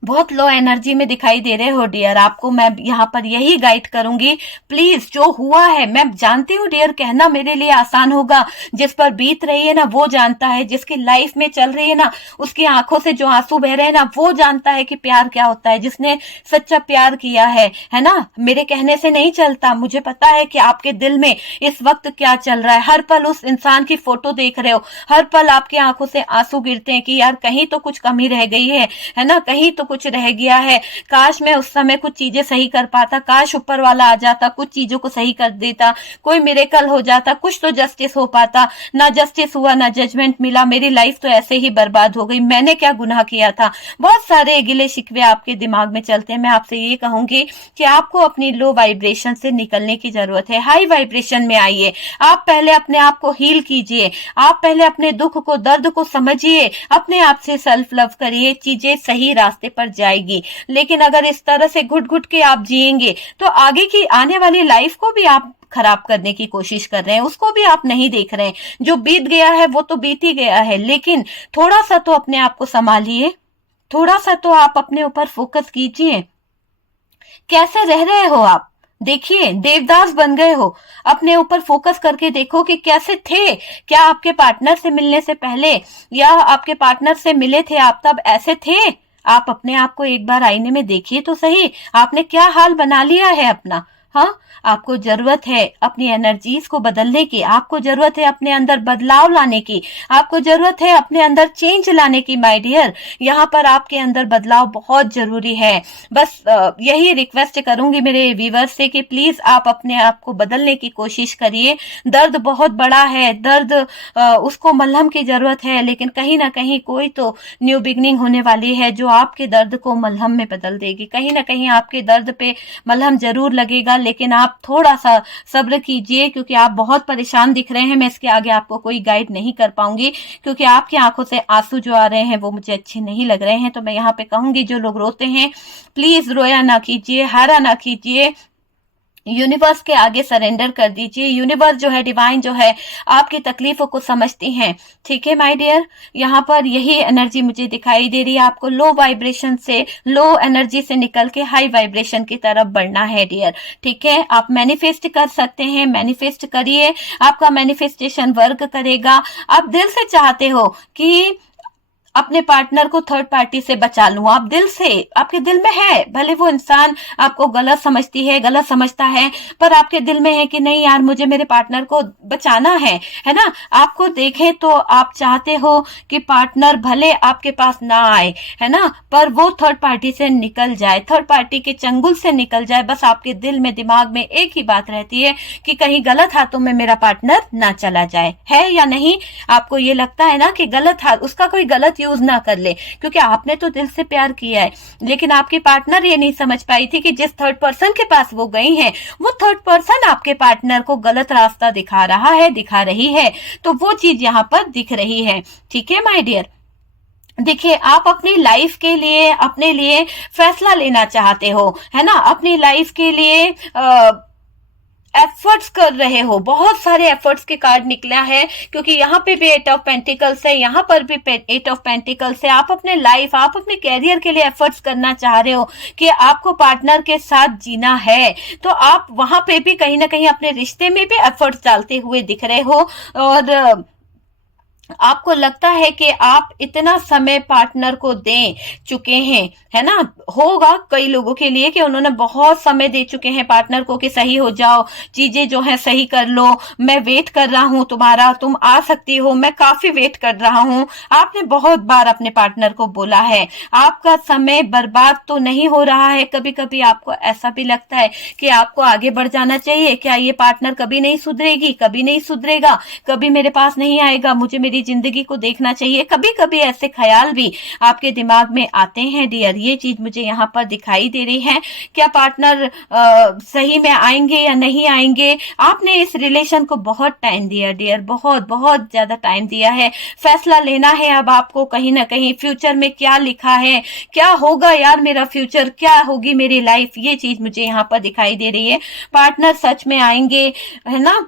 बहुत लो एनर्जी में दिखाई दे रहे हो डियर। आपको मैं यहाँ पर यही गाइड करूंगी, प्लीज जो हुआ है, मैं जानती हूँ डियर कहना मेरे लिए आसान होगा, जिस पर बीत रही है ना वो जानता है, जिसकी लाइफ में चल रही है ना उसकी आंखों से जो आंसू बह रहे हैं ना वो जानता है कि प्यार क्या होता है, जिसने सच्चा प्यार किया है ना। मेरे कहने से नहीं चलता, मुझे पता है कि आपके दिल में इस वक्त क्या चल रहा है। हर पल उस इंसान की फोटो देख रहे हो, हर पल आपकी आंखों से आंसू गिरते हैं कि यार कहीं तो कुछ कमी रह गई है ना, कहीं तो कुछ रह गया है। काश मैं उस समय कुछ चीजें सही कर पाता, काश ऊपर वाला आ जाता, कुछ चीजों को सही कर देता, कोई मिरेकल हो जाता, कुछ तो जस्टिस हो पाता। ना जस्टिस हुआ, ना जजमेंट मिला, मेरी लाइफ तो ऐसे ही बर्बाद हो गई। मैंने क्या गुनाह किया था? बहुत सारे गिले शिकवे आपके दिमाग में चलते हैं। मैं आपसे ये कहूंगी कि आपको अपनी लो वाइब्रेशन से निकलने की जरूरत है, हाई वाइब्रेशन में आइए। आप पहले अपने आप को हील कीजिए, आप पहले अपने दुख को, दर्द को समझिए, अपने आप से सेल्फ लव करिए, चीजें सही रास्ते पर जाएगी। लेकिन अगर इस तरह से घुट घुट के आप जिएंगे तो आगे की आने वाली लाइफ को भी आप खराब करने की कोशिश कर रहे हैं, उसको भी आप नहीं देख रहे हैं। जो बीत गया है वो तो बीत ही गया है, लेकिन थोड़ा सा तो अपने आप को संभालिए, थोड़ा सा तो आप अपने ऊपर फोकस कीजिए। कैसे रह रहे हो आप? देखिए, देवदास बन गए हो। अपने ऊपर फोकस करके देखो कि कैसे थे। क्या आपके पार्टनर से मिलने से पहले या आपके पार्टनर से मिले थे आप तब ऐसे थे? आप अपने आप को एक बार आईने में देखिए तो सही, आपने क्या हाल बना लिया है अपना। हाँ, आपको जरूरत है अपनी एनर्जीज को बदलने की, आपको जरूरत है अपने अंदर बदलाव लाने की, आपको जरूरत है अपने अंदर चेंज लाने की माय डियर। यहाँ पर आपके अंदर बदलाव बहुत जरूरी है। बस यही रिक्वेस्ट करूंगी मेरे व्यूवर्स से कि प्लीज आप अपने आप को बदलने की कोशिश करिए। दर्द बहुत बड़ा है, दर्द उसको मलहम की जरूरत है, लेकिन कहीं ना कहीं कोई तो न्यू बिगनिंग होने वाली है जो आपके दर्द को मलहम में बदल देगी। कहीं ना कहीं आपके दर्द पे मलहम जरूर लगेगा, लेकिन आप थोड़ा सा सब्र कीजिए, क्योंकि आप बहुत परेशान दिख रहे हैं। मैं इसके आगे आपको कोई गाइड नहीं कर पाऊंगी, क्योंकि आपकी आंखों से आंसू जो आ रहे हैं वो मुझे अच्छे नहीं लग रहे हैं। तो मैं यहाँ पे कहूंगी, जो लोग रोते हैं प्लीज रोया ना कीजिए, हारा ना कीजिए, यूनिवर्स के आगे सरेंडर कर दीजिए। यूनिवर्स जो है, डिवाइन जो है, आपकी तकलीफों को समझती हैं। ठीक है माय डियर, यहाँ पर यही एनर्जी मुझे दिखाई दे रही है। आपको लो वाइब्रेशन से, लो एनर्जी से निकल के हाई वाइब्रेशन की तरफ बढ़ना है डियर। ठीक है, आप मैनिफेस्ट कर सकते हैं, मैनिफेस्ट करिए, आपका मैनिफेस्टेशन वर्क करेगा। आप दिल से चाहते हो कि अपने पार्टनर को थर्ड पार्टी से बचा लूं, आप दिल से, आपके दिल में है, भले वो इंसान आपको गलत समझती है, गलत समझता है, पर आपके दिल में है कि नहीं यार, मुझे मेरे पार्टनर को बचाना है ना। आपको देखें तो आप चाहते हो कि पार्टनर भले आपके पास ना आए, है ना, पर वो थर्ड पार्टी से निकल जाए, थर्ड पार्टी के चंगुल से निकल जाए। बस आपके दिल में, दिमाग में एक ही बात रहती है कि कहीं गलत हाथों में मेरा पार्टनर ना चला जाए, है या नहीं। आपको ये लगता है ना कि गलत हाथ, उसका कोई गलत यूज ना कर ले, क्योंकि आपने तो दिल से प्यार किया है। लेकिन आपकी पार्टनर ये नहीं समझ पाई थी कि जिस थर्ड पर्सन के पास वो गई हैं, वो थर्ड पर्सन आपके पार्टनर को गलत रास्ता दिखा रहा है, दिखा रही है। तो वो चीज यहाँ पर दिख रही है। ठीक है माय डियर, देखिए, आप अपनी लाइफ के लिए, अपने लिए फैसला लेना चाहते हो, है ना, अपनी लाइफ के लिए एफर्ट्स कर रहे हो। बहुत सारे एफर्ट्स के कार्ड निकला है, क्योंकि यहाँ पे भी 8 ऑफ पेंटिकल्स है, यहाँ पर भी 8 ऑफ पेंटिकल्स है। आप अपने लाइफ, आप अपने कैरियर के लिए एफर्ट्स करना चाह रहे हो कि आपको पार्टनर के साथ जीना है, तो आप वहां पे भी कहीं ना कहीं अपने रिश्ते में भी एफर्ट्स डालते हुए दिख रहे हो। और आपको लगता है कि आप इतना समय पार्टनर को दे चुके हैं, है ना। होगा कई लोगों के लिए कि उन्होंने बहुत समय दे चुके हैं पार्टनर को कि सही हो जाओ, चीजें जो है सही कर लो, मैं वेट कर रहा हूं तुम्हारा, तुम आ सकती हो, मैं काफी वेट कर रहा हूं। आपने बहुत बार अपने पार्टनर को बोला है। आपका समय बर्बाद तो नहीं हो रहा है। कभी कभी आपको ऐसा भी लगता है कि आपको आगे बढ़ जाना चाहिए, क्या ये पार्टनर कभी नहीं सुधरेगी, कभी नहीं सुधरेगा, कभी मेरे पास नहीं आएगा, मुझे मेरी जिंदगी को देखना चाहिए। कभी कभी ऐसे ख्याल भी आपके दिमाग में आते हैं डियर। ये चीज मुझे यहाँ पर दिखाई दे रही है। क्या पार्टनर सही में आएंगे या नहीं आएंगे। आपने इस रिलेशन को बहुत टाइम दिया डियर, बहुत बहुत ज्यादा टाइम दिया है। फैसला लेना है अब आपको, कहीं ना कहीं फ्यूचर में क्या लिखा है, क्या होगा यार मेरा फ्यूचर, क्या होगी मेरी लाइफ, ये चीज मुझे यहाँ पर दिखाई दे रही है। पार्टनर सच में आएंगे, है ना।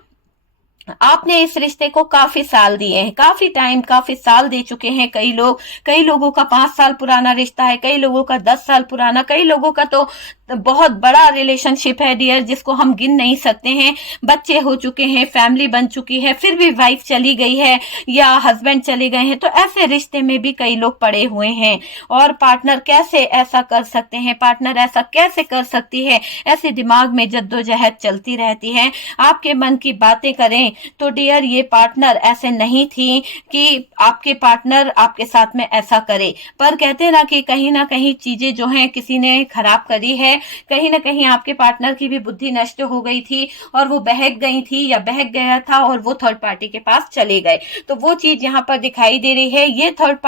आपने इस रिश्ते को काफी साल दिए हैं, काफी टाइम, काफी साल दे चुके हैं। कई लोगों का 5 साल पुराना रिश्ता है, कई लोगों का 10 साल पुराना, कई लोगों का तो बहुत बड़ा रिलेशनशिप है डियर, जिसको हम गिन नहीं सकते हैं। बच्चे हो चुके हैं, फैमिली बन चुकी है, फिर भी वाइफ चली गई है या हस्बैंड चले गए हैं। तो ऐसे रिश्ते में भी कई लोग पड़े हुए हैं। और पार्टनर कैसे ऐसा कर सकते हैं, पार्टनर ऐसा कैसे कर सकती है, ऐसे दिमाग में जद्दोजहद चलती रहती है। आपके मन की बातें करें तो डियर, ये पार्टनर ऐसे नहीं थी कि आपके पार्टनर आपके साथ में ऐसा करे। पर कहते ना कि कहीं ना कहीं चीजें जो हैं किसी ने खराब करी है, कहीं ना कहीं आपके पार्टनर की भी बुद्धि नष्ट हो गई थी और वो बहक गई थी या बहक गया था और वो थर्ड पार्टी के पास चले गए। तो वो चीज यहाँ पर दिखाई दे रही है। ये थर्ड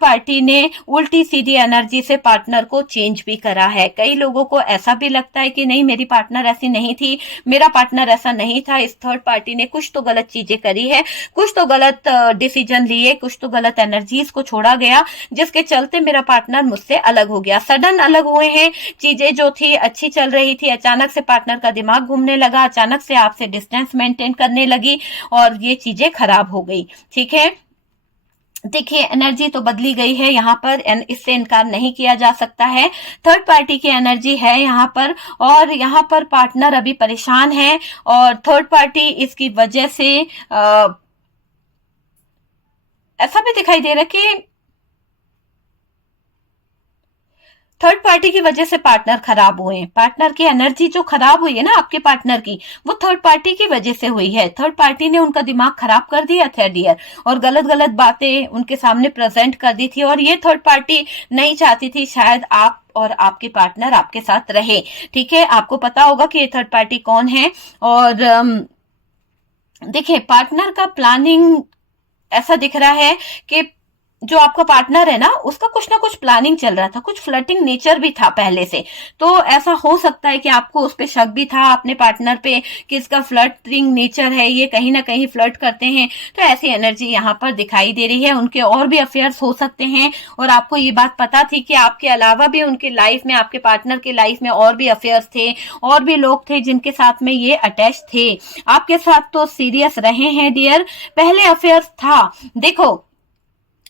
पार्टी ने उल्टी सीधी एनर्जी से पार्टनर को चेंज भी करा है। कई लोगों को ऐसा भी लगता है कि नहीं, मेरी पार्टनर ऐसी नहीं थी, मेरा पार्टनर ऐसा नहीं था, इस थर्ड पार्टी ने कुछ तो गलत चीजें करी है, कुछ तो गलत डिसीजन लिए, कुछ तो गलत एनर्जीज को छोड़ा गया, जिसके चलते मेरा पार्टनर मुझसे अलग हो गया। सडन अलग हुए हैं, चीजें जो थी अच्छी चल रही थी, अचानक से पार्टनर का दिमाग घूमने लगा, अचानक से आपसे डिस्टेंस मेंटेन करने लगी और ये चीजें खराब हो गई। ठीक है, देखिए एनर्जी तो बदली गई है यहाँ पर, इससे इनकार नहीं किया जा सकता है। थर्ड पार्टी की एनर्जी है यहाँ पर, और यहाँ पर पार्टनर अभी परेशान है और थर्ड पार्टी इसकी वजह से ऐसा भी दिखाई दे रहा है कि थर्ड पार्टी की वजह से पार्टनर खराब हुए हैं। पार्टनर की एनर्जी जो खराब हुई है ना आपके पार्टनर की, वो थर्ड पार्टी की वजह से हुई है। थर्ड पार्टी ने उनका दिमाग खराब कर दिया था डियर, और गलत गलत बातें उनके सामने प्रेजेंट कर दी थी, और ये थर्ड पार्टी नहीं चाहती थी शायद आप और आपके पार्टनर आपके साथ रहे। ठीक है, आपको पता होगा कि ये थर्ड पार्टी कौन है। और देखिए, पार्टनर का प्लानिंग ऐसा दिख रहा है कि जो आपका पार्टनर है ना, उसका कुछ ना कुछ प्लानिंग चल रहा था, कुछ फ्लर्टिंग नेचर भी था पहले से। तो ऐसा हो सकता है कि आपको उस पे शक भी था अपने पार्टनर पे कि इसका फ्लर्टिंग नेचर है, ये कहीं ना कहीं फ्लर्ट करते हैं। तो ऐसी एनर्जी यहाँ पर दिखाई दे रही है। उनके और भी अफेयर्स हो सकते हैं, और आपको ये बात पता थी कि आपके अलावा भी उनके लाइफ में, आपके पार्टनर के लाइफ में और भी अफेयर्स थे, और भी लोग थे जिनके साथ में ये अटैच थे। आपके साथ तो सीरियस रहे हैं डियर, पहले अफेयर्स था। देखो,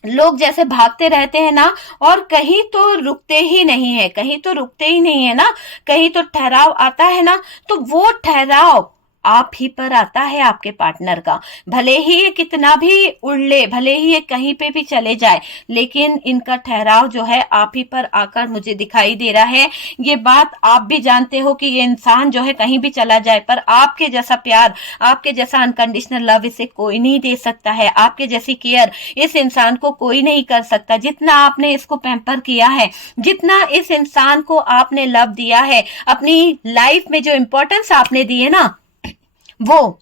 लोग जैसे भागते रहते हैं ना, और कहीं तो रुकते ही नहीं है, कहीं तो रुकते ही नहीं है ना, कहीं तो ठहराव आता है ना, तो वो ठहराव आप ही पर आता है आपके पार्टनर का। भले ही ये कितना भी उड़ ले, भले ही ये कहीं पे भी चले जाए, लेकिन इनका ठहराव जो है आप ही पर आकर मुझे दिखाई दे रहा है। ये बात आप भी जानते हो कि ये इंसान जो है कहीं भी चला जाए, पर आपके जैसा प्यार, आपके जैसा अनकंडीशनल लव इसे कोई नहीं दे सकता है। आपके जैसी केयर इस इंसान को कोई नहीं कर सकता। जितना आपने इसको पैम्पर किया है, जितना इस इंसान को आपने लव दिया है, अपनी लाइफ में जो इंपॉर्टेंस आपने दी है ना, वो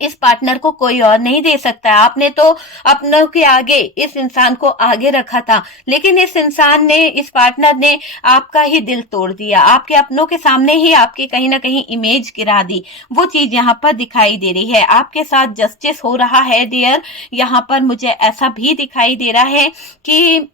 इस पार्टनर को कोई और नहीं दे सकता है। आपने तो अपनों के आगे इस इंसान को आगे रखा था, लेकिन इस इंसान ने, इस पार्टनर ने आपका ही दिल तोड़ दिया। आपके अपनों के सामने ही आपकी कहीं ना कहीं इमेज गिरा दी। वो चीज यहाँ पर दिखाई दे रही है। आपके साथ जस्टिस हो रहा है डियर। यहाँ पर मुझे ऐसा भी दिखाई दे रहा है कि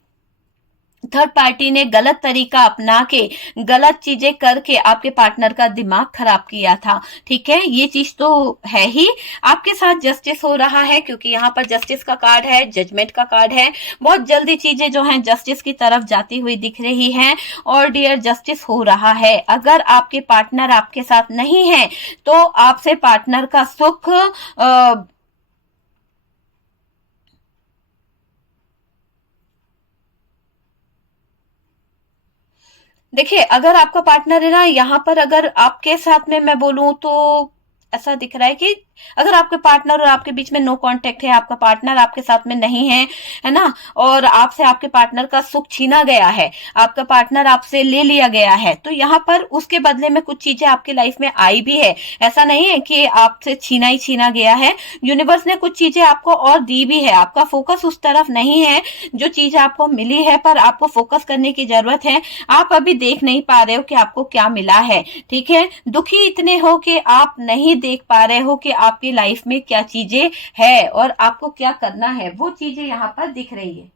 थर्ड पार्टी ने गलत तरीका अपना के, गलत चीजें करके आपके पार्टनर का दिमाग खराब किया था। ठीक है, ये चीज तो है ही। आपके साथ जस्टिस हो रहा है, क्योंकि यहाँ पर जस्टिस का कार्ड है, जजमेंट का कार्ड है। बहुत जल्दी चीजें जो हैं जस्टिस की तरफ जाती हुई दिख रही हैं, और डियर जस्टिस हो रहा है। अगर आपके पार्टनर आपके साथ नहीं है, तो आपसे पार्टनर का सुख देखिए, अगर आपका पार्टनर है ना, यहाँ पर अगर आपके साथ में मैं बोलूं तो ऐसा दिख रहा है कि अगर आपके पार्टनर और आपके बीच में नो कांटेक्ट है, आपका पार्टनर आपके साथ में नहीं है, है ना, और आपसे आपके पार्टनर का सुख छीना गया है, आपका पार्टनर आपसे ले लिया गया है, तो यहाँ पर उसके बदले में कुछ चीजें आपकी लाइफ में आई भी है। ऐसा नहीं है कि आपसे छीना ही छीना गया है, यूनिवर्स ने कुछ चीजें आपको और दी भी है। आपका फोकस उस तरफ नहीं है, जो चीज आपको मिली है, पर आपको फोकस करने की जरूरत है। आप अभी देख नहीं पा रहे हो कि आपको क्या मिला है। ठीक है, दुखी इतने हो कि आप नहीं देख पा रहे हो कि आपकी लाइफ में क्या चीजें है और आपको क्या करना है। वो चीजें यहाँ पर दिख रही है।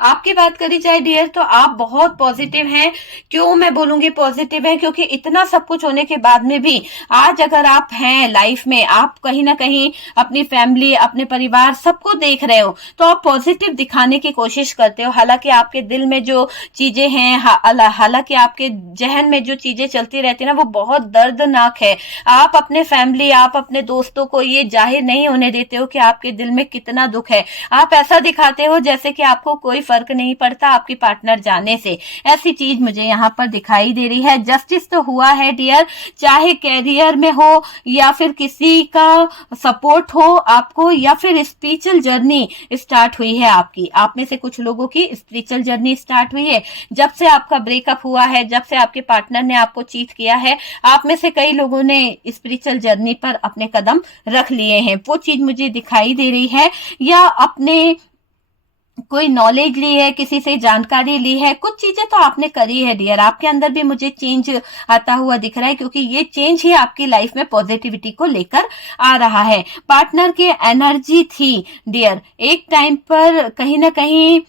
आपकी बात करी जाए डियर, तो आप बहुत पॉजिटिव हैं। क्यों मैं बोलूंगी पॉजिटिव है, क्योंकि इतना सब कुछ होने के बाद में भी आज अगर आप हैं लाइफ में, आप कहीं ना कहीं अपनी फैमिली, अपने परिवार सबको देख रहे हो, तो आप पॉजिटिव दिखाने की कोशिश करते हो। हालांकि आपके दिल में जो चीजें हैं, हालांकि आपके जहन में जो चीजें चलती रहती है ना, वो बहुत दर्दनाक है। आप अपने फैमिली, आप अपने दोस्तों को ये जाहिर नहीं होने देते हो कि आपके दिल में कितना दुख है। आप ऐसा दिखाते हो जैसे कि आपको कोई फर्क नहीं पड़ता आपकी पार्टनर जाने से। ऐसी चीज मुझे यहाँ पर दिखाई दे रही है। जस्टिस तो हुआ है डियर, चाहे कैरियर में हो या फिर किसी का सपोर्ट हो आपको, या फिर स्पिरिचुअल जर्नी स्टार्ट हुई है आपकी। आप में से कुछ लोगों की स्पिरिचुअल जर्नी स्टार्ट हुई है जब से आपका ब्रेकअप हुआ है, जब से आपके पार्टनर ने आपको चीट किया है। आप में से कई लोगों ने स्पिरिचुअल जर्नी पर अपने कदम रख लिए हैं, वो चीज मुझे दिखाई दे रही है। या अपने कोई नॉलेज ली है, किसी से जानकारी ली है, कुछ चीजें तो आपने करी है डियर। आपके अंदर भी मुझे चेंज आता हुआ दिख रहा है, क्योंकि ये चेंज ही आपकी लाइफ में पॉजिटिविटी को लेकर आ रहा है। पार्टनर की एनर्जी थी डियर, एक टाइम पर कहीं ना कहीं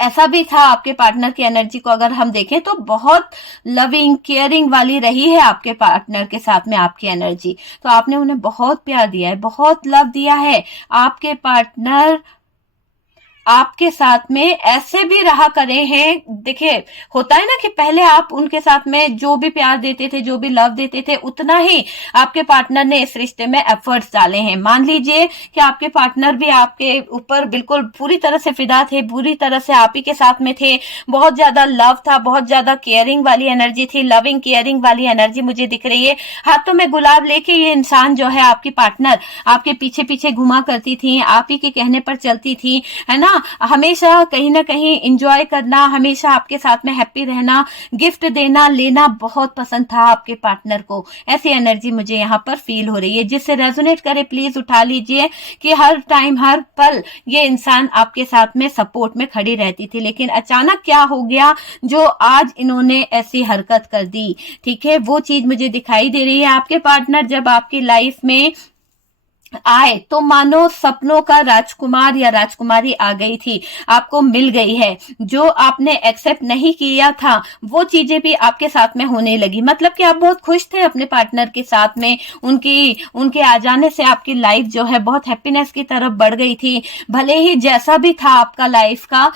ऐसा भी था। आपके पार्टनर की एनर्जी को अगर हम देखें तो बहुत लविंग, केयरिंग वाली रही है आपके पार्टनर के साथ में आपकी एनर्जी। तो आपने उन्हें बहुत प्यार दिया है, बहुत लव दिया है। आपके पार्टनर आपके साथ में ऐसे भी रहा करे हैं। देखिए, होता है ना कि पहले आप उनके साथ में जो भी प्यार देते थे, जो भी लव देते थे, उतना ही आपके पार्टनर ने इस रिश्ते में एफर्ट्स डाले हैं। मान लीजिए कि आपके पार्टनर भी आपके ऊपर बिल्कुल पूरी तरह से फिदा थे, पूरी तरह से आप ही के साथ में थे, बहुत ज्यादा लव था, बहुत ज्यादा केयरिंग वाली एनर्जी थी, लविंग केयरिंग वाली एनर्जी मुझे दिख रही है। हाथों में गुलाब लेके ये इंसान जो है, आपकी पार्टनर, आपके पीछे पीछे घुमा करती थी, आप ही के कहने पर चलती थी, है ना। हमेशा कहीं ना कहीं इंजॉय करना, हमेशा आपके साथ में हैप्पी रहना, गिफ्ट देना लेना बहुत पसंद था आपके पार्टनर को। ऐसी एनर्जी मुझे यहाँ पर फील हो रही है। जिससे रेजोनेट करे प्लीज उठा लीजिए कि हर टाइम हर पल ये इंसान आपके साथ में सपोर्ट में खड़ी रहती थी, लेकिन अचानक क्या हो गया जो आज इन्होंने ऐसी हरकत कर दी। ठीक है, वो चीज मुझे दिखाई दे रही है। आपके पार्टनर जब आपकी लाइफ में आए तो मानो सपनों का राजकुमार या राजकुमारी आ गई थी, आपको मिल गई है। जो आपने एक्सेप्ट नहीं किया था वो चीजें भी आपके साथ में होने लगी। मतलब कि आप बहुत खुश थे अपने पार्टनर के साथ में, उनके आ जाने से आपकी लाइफ जो है बहुत हैप्पीनेस की तरफ बढ़ गई थी। भले ही जैसा भी था आपका लाइफ का,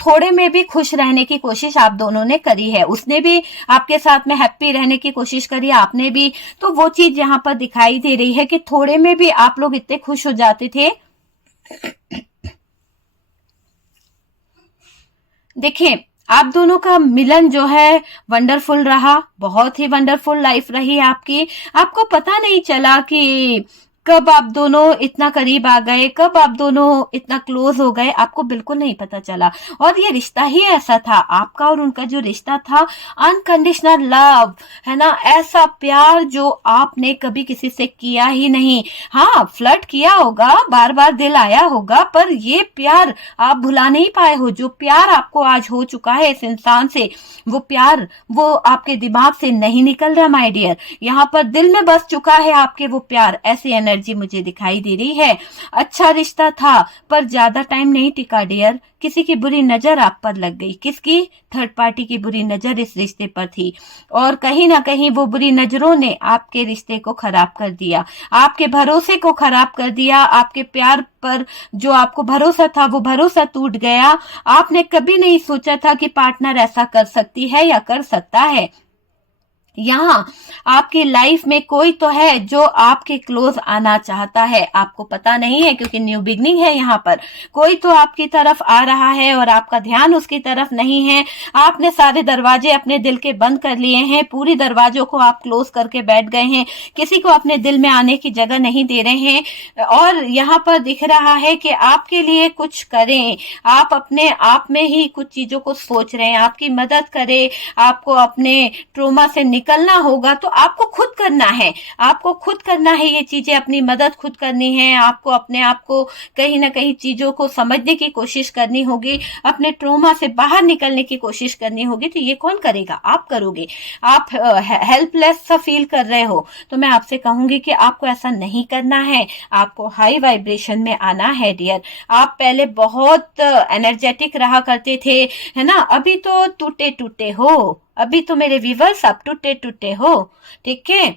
थोड़े में भी खुश रहने की कोशिश आप दोनों ने करी है। उसने भी आपके साथ में हैप्पी रहने की कोशिश करी, आपने भी। तो वो चीज यहाँ पर दिखाई दे रही है कि थोड़े में भी आप लोग इतने खुश हो जाते थे। देखिए, आप दोनों का मिलन जो है वंडरफुल रहा, बहुत ही वंडरफुल लाइफ रही आपकी। आपको पता नहीं चला कि कब आप दोनों इतना करीब आ गए, कब आप दोनों इतना क्लोज हो गए, आपको बिल्कुल नहीं पता चला। और ये रिश्ता ही ऐसा था, आपका और उनका जो रिश्ता था, अनकंडीशनल लव, है ना। ऐसा प्यार जो आपने कभी किसी से किया ही नहीं। हाँ, फ्लर्ट किया होगा, बार बार दिल आया होगा, पर ये प्यार आप भुला नहीं पाए हो। जो प्यार आपको आज हो चुका है इस इंसान से, वो प्यार वो आपके दिमाग से नहीं निकल रहा माय डियर। यहाँ पर दिल में बस चुका है आपके वो प्यार। ऐसी एनर्जी मुझे दिखाई दे रही है। अच्छा रिश्ता था पर ज्यादा टाइम नहीं टिका डियर। किसी की बुरी नजर आप पर लग गई। किसकी? थर्ड पार्टी की बुरी नजर इस रिश्ते पर थी, और कहीं ना कहीं वो बुरी नजरों ने आपके रिश्ते को खराब कर दिया, आपके भरोसे को खराब कर दिया। आपके प्यार पर जो आपको भरोसा था वो भरोसा टूट गया। आपने कभी नहीं सोचा था कि पार्टनर ऐसा कर सकती है या कर सकता है। यहाँ आपकी लाइफ में कोई तो है जो आपके क्लोज आना चाहता है, आपको पता नहीं है क्योंकि न्यू बिगनिंग है। यहाँ पर कोई तो आपकी तरफ आ रहा है और आपका ध्यान उसकी तरफ नहीं है। आपने सारे दरवाजे अपने दिल के बंद कर लिए हैं, पूरी दरवाजों को आप क्लोज करके बैठ गए हैं, किसी को अपने दिल में आने की जगह नहीं दे रहे हैं। और यहाँ पर दिख रहा है कि आपके लिए कुछ करें, आप अपने आप में ही कुछ चीजों को सोच रहे हैं, आपकी मदद करे, आपको अपने ट्रोमा से निकलना होगा तो आपको खुद करना है। आपको खुद करना है ये चीजें, अपनी मदद खुद करनी है। आपको अपने आप को कहीं ना कहीं चीजों को समझने की कोशिश करनी होगी, अपने ट्रोमा से बाहर निकलने की कोशिश करनी होगी। तो ये कौन करेगा? आप करोगे। आप हेल्पलेस सा फील कर रहे हो तो मैं आपसे कहूंगी कि आपको ऐसा नहीं करना है। आपको हाई वाइब्रेशन में आना है डियर। आप पहले बहुत एनर्जेटिक रहा करते थे, है ना। अभी तो टूटे टूटे हो, अभी तो मेरे व्यूअर्स आप टूटे टूटे हो, ठीक है,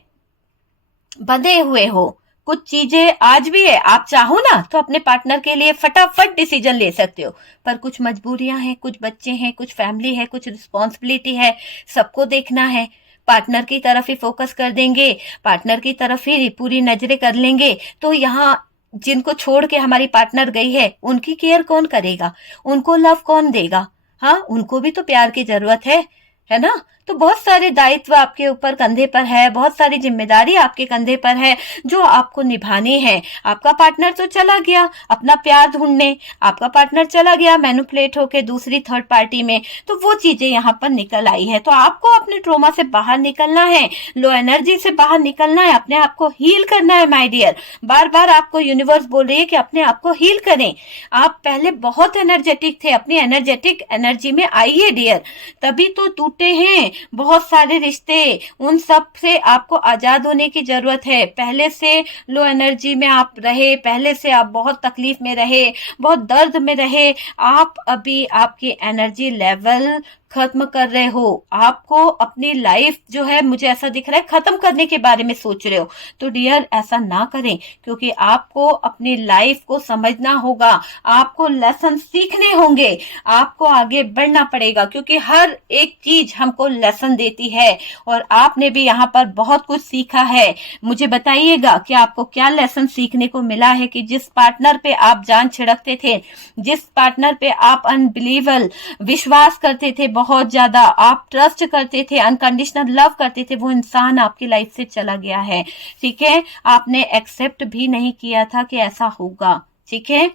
बंधे हुए हो। कुछ चीजें आज भी है, आप चाहो ना तो अपने पार्टनर के लिए फटाफट डिसीजन ले सकते हो, पर कुछ मजबूरियां हैं, कुछ बच्चे हैं, कुछ फैमिली है, कुछ रिस्पॉन्सिबिलिटी है, सबको देखना है। पार्टनर की तरफ ही फोकस कर देंगे, पार्टनर की तरफ ही पूरी नजरें कर लेंगे तो यहाँ जिनको छोड़ के हमारी पार्टनर गई है उनकी केयर कौन करेगा? उनको लव कौन देगा? हाँ, उनको भी तो प्यार की जरूरत है ना। तो बहुत सारे दायित्व आपके ऊपर कंधे पर है, बहुत सारी जिम्मेदारी आपके कंधे पर है जो आपको निभानी है। आपका पार्टनर तो चला गया अपना प्यार ढूंढने, आपका पार्टनर चला गया मैनिपुलेट होके दूसरी थर्ड पार्टी में, तो वो चीजें यहाँ पर निकल आई है। तो आपको अपने ट्रोमा से बाहर निकलना है, लो एनर्जी से बाहर निकलना है, अपने आप को हील करना है माय डियर। बार बार आपको यूनिवर्स बोल रही है कि अपने आप को हील करें। आप पहले बहुत एनर्जेटिक थे, अपनी एनर्जेटिक एनर्जी में आइए डियर, तभी तो टूटे हैं बहुत सारे रिश्ते। उन सब से आपको आजाद होने की जरूरत है। पहले से लो एनर्जी में आप रहे, पहले से आप बहुत तकलीफ में रहे, बहुत दर्द में रहे। आप अभी आपकी एनर्जी लेवल खत्म कर रहे हो, आपको अपनी लाइफ जो है मुझे ऐसा दिख रहा है खत्म करने के बारे में सोच रहे हो, तो डियर ऐसा ना करें, क्योंकि आपको अपनी लाइफ को समझना होगा, आपको लेसन सीखने होंगे, आपको आगे बढ़ना पड़ेगा, क्योंकि हर एक चीज हमको लेसन देती है और आपने भी यहाँ पर बहुत कुछ सीखा है। मुझे बताइएगा कि आपको क्या लेसन सीखने को मिला है कि जिस पार्टनर पे आप जान छिड़कते थे, जिस पार्टनर पे आप अनबिलीवेबल विश्वास करते थे, बहुत ज्यादा आप ट्रस्ट करते थे, अनकंडीशनल लव करते थे, वो इंसान आपकी लाइफ से चला गया है। ठीक है, आपने एक्सेप्ट भी नहीं किया था कि ऐसा होगा। ठीक है,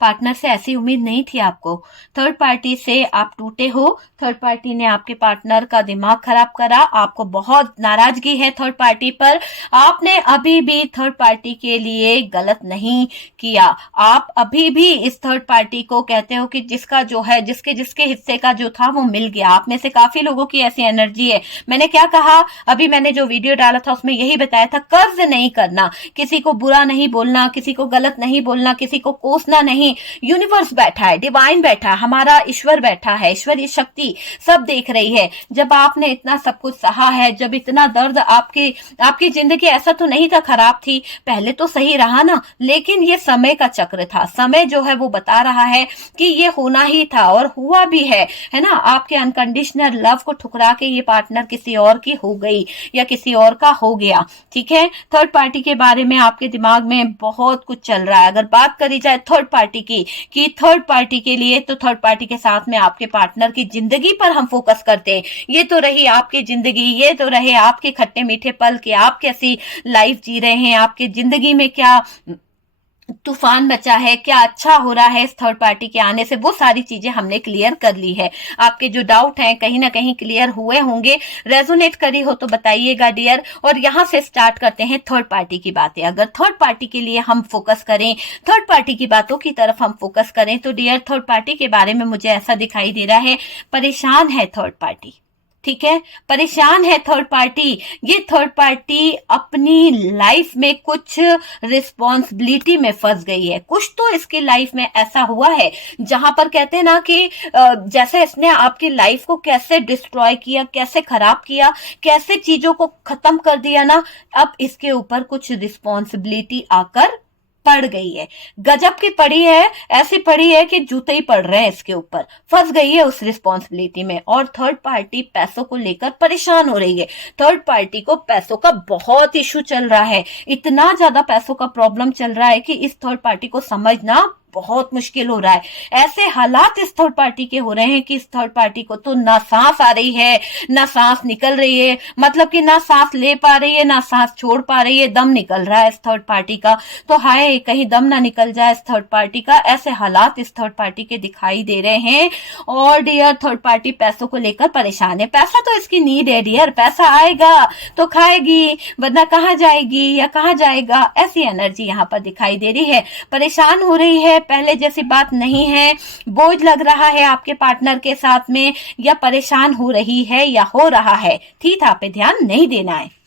पार्टनर से ऐसी उम्मीद नहीं थी आपको। थर्ड पार्टी से आप टूटे हो, थर्ड पार्टी ने आपके पार्टनर का दिमाग खराब करा, आपको बहुत नाराजगी है थर्ड पार्टी पर। आपने अभी भी थर्ड पार्टी के लिए गलत नहीं किया, आप अभी भी इस थर्ड पार्टी को कहते हो कि जिसका जो है, जिसके जिसके हिस्से का जो था वो मिल गया। आप में से काफी लोगों की ऐसी एनर्जी है। मैंने क्या कहा, अभी मैंने जो वीडियो डाला था उसमें यही बताया था, कर्ज नहीं करना, किसी को बुरा नहीं बोलना, किसी को गलत नहीं बोलना, किसी को कोसना नहीं। यूनिवर्स बैठा है, डिवाइन बैठा है, हमारा ईश्वर बैठा है, ईश्वरीय शक्ति सब देख रही है। जब आपने इतना सब कुछ सहा है, जब इतना दर्द आपकी जिंदगी ऐसा तो नहीं था खराब थी, पहले तो सही रहा ना, लेकिन ये समय का चक्र था। समय जो है वो बता रहा है कि ये होना ही था और हुआ भी है ना। आपके अनकंडीशनल लव को ठुकरा के ये पार्टनर किसी और की हो गई या किसी और का हो गया। ठीक है, थर्ड पार्टी के बारे में आपके दिमाग में बहुत कुछ चल रहा है। अगर बात करी जाए थर्ड पार्टी की कि थर्ड पार्टी के लिए, तो थर्ड पार्टी के साथ में आपके पार्टनर की जिंदगी पर हम फोकस करते हैं। ये तो रही आपकी जिंदगी, ये तो रहे आपके खट्टे मीठे पल कि आप कैसी लाइफ जी रहे हैं, आपकी जिंदगी में क्या तूफान बचा है, क्या अच्छा हो रहा है इस थर्ड पार्टी के आने से, वो सारी चीजें हमने क्लियर कर ली है। आपके जो डाउट हैं कहीं ना कहीं क्लियर हुए होंगे, रेजोनेट करी हो तो बताइएगा डियर। और यहां से स्टार्ट करते हैं थर्ड पार्टी की बातें। अगर थर्ड पार्टी के लिए हम फोकस करें, थर्ड पार्टी की बातों की तरफ हम फोकस करें, तो डियर थर्ड पार्टी के बारे में मुझे ऐसा दिखाई दे रहा है, परेशान है थर्ड पार्टी। ठीक है, परेशान है थर्ड पार्टी। ये थर्ड पार्टी अपनी लाइफ में कुछ रिस्पॉन्सिबिलिटी में फंस गई है। कुछ तो इसकी लाइफ में ऐसा हुआ है जहां पर कहते हैं ना कि जैसे इसने आपकी लाइफ को कैसे डिस्ट्रॉय किया, कैसे खराब किया, कैसे चीजों को खत्म कर दिया ना, अब इसके ऊपर कुछ रिस्पॉन्सिबिलिटी आकर पड़ गई है। गजब की पड़ी है, ऐसी पड़ी है कि जूते ही पड़ रहे हैं इसके ऊपर, फंस गई है उस रिस्पॉन्सिबिलिटी में। और थर्ड पार्टी पैसों को लेकर परेशान हो रही है। थर्ड पार्टी को पैसों का बहुत इशू चल रहा है, इतना ज्यादा पैसों का प्रॉब्लम चल रहा है कि इस थर्ड पार्टी को समझना बहुत मुश्किल हो रहा है। ऐसे हालात इस थर्ड पार्टी के हो रहे हैं कि इस थर्ड पार्टी को तो ना सांस आ रही है, ना सांस निकल रही है, मतलब कि ना सांस ले पा रही है, ना सांस छोड़ पा रही है, दम निकल रहा है इस थर्ड पार्टी का। तो हाय कहीं दम ना निकल जाए इस थर्ड पार्टी का, ऐसे हालात इस थर्ड पार्टी के दिखाई दे रहे हैं। और डियर थर्ड पार्टी पैसों को लेकर परेशान है। पैसा तो इसकी नीड है डियर, पैसा आएगा तो खाएगी, वरना कहाँ जाएगी या कहाँ जाएगा, ऐसी एनर्जी यहाँ पर दिखाई दे रही है। परेशान हो रही है, पहले जैसी बात नहीं है, बोझ लग रहा है आपके पार्टनर के साथ में, या परेशान हो रही है या हो रहा है, ठीक है, पे ध्यान नहीं देना है।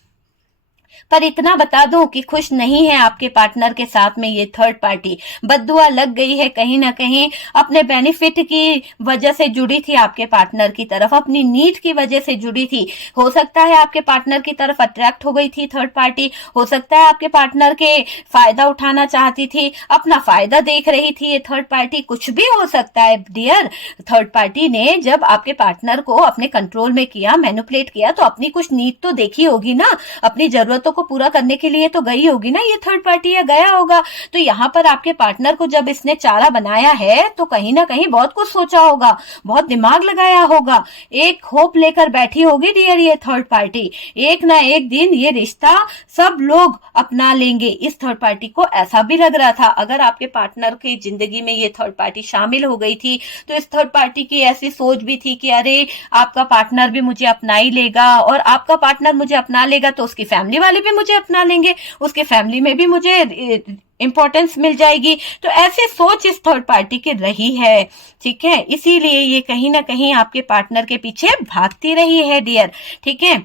पर इतना बता दूं कि खुश नहीं है आपके पार्टनर के साथ में ये थर्ड पार्टी। बद्दुआ लग गई है कहीं ना कहीं, अपने बेनिफिट की वजह से जुड़ी थी आपके पार्टनर की तरफ, अपनी नीड की वजह से जुड़ी थी। हो सकता है आपके पार्टनर की तरफ अट्रैक्ट हो गई थी थर्ड पार्टी, हो सकता है आपके पार्टनर के फायदा उठाना चाहती थी, अपना फायदा देख रही थी ये थर्ड पार्टी, कुछ भी हो सकता है डियर। थर्ड पार्टी ने जब आपके पार्टनर को अपने कंट्रोल में किया, मैनिपुलेट किया, तो अपनी कुछ नीड तो देखी होगी ना, अपनी जरूरतों को पूरा करने के लिए तो गई होगी ना ये थर्ड पार्टी, या गया होगा। तो यहाँ पर आपके पार्टनर को जब इसने चारा बनाया है तो कहीं ना कहीं बहुत कुछ सोचा होगा, बहुत दिमाग लगाया होगा, एक होप लेकर बैठी होगी डियर ये थर्ड पार्टी। एक ना एक दिन ये रिश्ता सब लोग अपना लेंगे, इस थर्ड पार्टी को ऐसा भी लग रहा था। अगर आपके पार्टनर की जिंदगी में ये थर्ड पार्टी शामिल हो गई थी तो इस थर्ड पार्टी की ऐसी सोच भी थी कि अरे आपका पार्टनर भी मुझे अपना ही लेगा, और आपका पार्टनर मुझे अपना लेगा तो उसकी फैमिली वाले भी मुझे अपना लेंगे, उसके फैमिली में भी मुझे इंपॉर्टेंस मिल जाएगी। तो ऐसे सोच इस थर्ड पार्टी की रही है। ठीक है, इसीलिए ये कहीं ना कहीं आपके पार्टनर के पीछे भागती रही है डियर। ठीक है,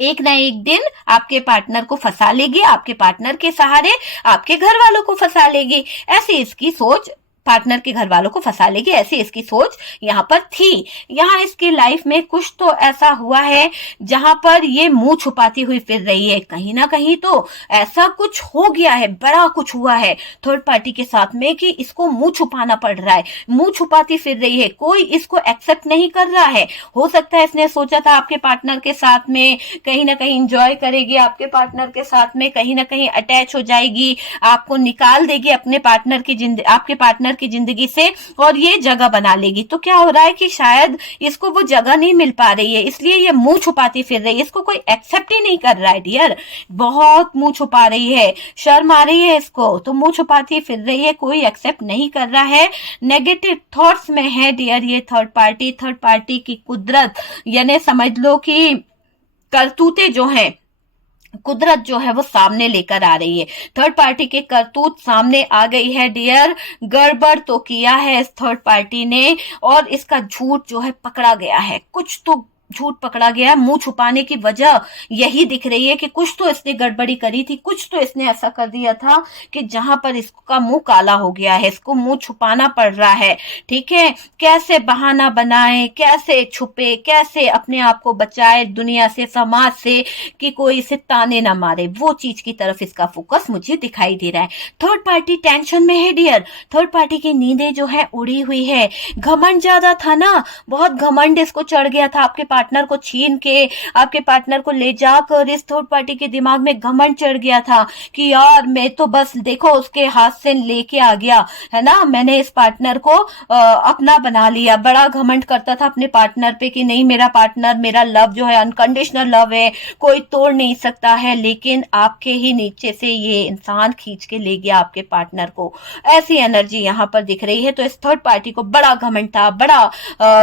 एक ना एक दिन आपके पार्टनर को फंसा लेगी, आपके पार्टनर के सहारे आपके घर वालों को फंसा लेगी, ऐसी इसकी सोच पार्टनर के घर वालों को फंसा लेगी, ऐसी इसकी सोच यहाँ पर थी। यहाँ इसकी लाइफ में कुछ तो ऐसा हुआ है जहां पर ये मुंह छुपाती हुई फिर रही है। कहीं ना कहीं तो ऐसा कुछ हो गया है, बड़ा कुछ हुआ है थर्ड पार्टी के साथ में कि इसको मुंह छुपाना पड़ रहा है, मुंह छुपाती फिर रही है, कोई इसको एक्सेप्ट नहीं कर रहा है। हो सकता है इसने सोचा था आपके पार्टनर के साथ में कहीं ना कहीं इंजॉय करेगी, आपके पार्टनर के साथ में कहीं ना कहीं अटैच हो जाएगी, आपको निकाल देगी अपने पार्टनर की जिंदगी, आपके पार्टनर की जिंदगी से, और ये जगह बना लेगी। तो क्या हो रहा है कि शायद इसको वो जगह नहीं मिल पा रही है, इसलिए ये मुंह छुपाती फिर रही है, इसको कोई एक्सेप्ट ही नहीं कर रहा है डियर, बहुत मुंह छुपा रही है, शर्म आ रही है इसको, तो मुंह छुपाती फिर रही है, कोई एक्सेप्ट नहीं कर रहा है, नेगेटिव थॉट्स में है डियर ये थर्ड पार्टी की कुदरत, यानी समझ लो कि करतूते जो हैं, कुदरत जो है वो सामने लेकर आ रही है। थर्ड पार्टी के करतूत सामने आ गई है डियर, गड़बड़ तो किया है इस थर्ड पार्टी ने, और इसका झूठ जो है पकड़ा गया है, कुछ तो झूठ पकड़ा गया। मुंह छुपाने की वजह यही दिख रही है कि कुछ तो इसने गड़बड़ी करी थी, कुछ तो इसने ऐसा कर दिया था कि जहां पर इसका मुंह काला हो गया है, इसको मुंह छुपाना पड़ रहा है। ठीक है, कैसे बहाना बनाए, कैसे छुपे, कैसे अपने आप को बचाए दुनिया से, समाज से, कि कोई इसे ताने ना मारे, वो चीज की तरफ इसका फोकस मुझे दिखाई दे रहा है। थर्ड पार्टी टेंशन में है डियर, थर्ड पार्टी की नींदें जो है उड़ी हुई है, घमंड ज्यादा था ना, बहुत घमंड इसको चढ़ गया था, आपके पार्टनर को छीन के, आपके पार्टनर को ले जाकर इस थर्ड पार्टी के दिमाग में घमंड चढ़ गया था कि यार मैं तो बस देखो उसके हाथ से लेके आ गया है ना, मैंने इस पार्टनर को अपना बना लिया। बड़ा घमंड करता था अपने पार्टनर पे कि नहीं मेरा पार्टनर, मेरा लव जो है अनकंडीशनल लव है, कोई तोड़ नहीं सकता है। लेकिन आपके ही नीचे से ये इंसान खींच के ले गया आपके पार्टनर को, ऐसी एनर्जी यहाँ पर दिख रही है। तो इस थर्ड पार्टी को बड़ा घमंड था, बड़ा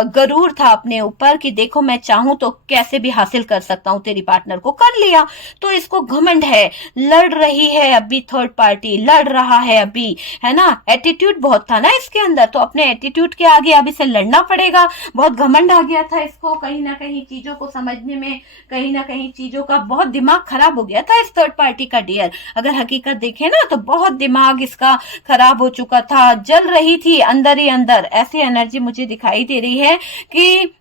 गरूर था अपने ऊपर कि देखो मैं चाहूं तो कैसे भी हासिल कर सकता हूं, तेरी पार्टनर को कर लिया। तो इसको घमंड है, लड़ रही है अभी थर्ड पार्टी, लड़ रहा है अभी, है ना, एटीट्यूड बहुत था ना इसके अंदर, तो अपने एटीट्यूड के आगे अब इसे लड़ना पड़ेगा। बहुत घमंड आ गया था इसको, कहीं ना कहीं चीजों को समझने में, कहीं ना कहीं चीजों का बहुत दिमाग खराब हो गया था इस थर्ड पार्टी का डियर। अगर हकीकत देखें ना तो बहुत दिमाग इसका खराब हो चुका था, जल रही थी अंदर ही अंदर, ऐसी एनर्जी मुझे दिखाई दे रही है कि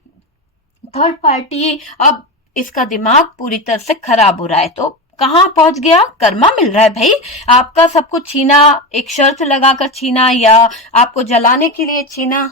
थर्ड पार्टी अब इसका दिमाग पूरी तरह से खराब हो रहा है। तो कहां पहुंच गया, कर्मा मिल रहा है भाई, आपका सब कुछ छीना, एक शर्त लगाकर छीना या आपको जलाने के लिए छीना।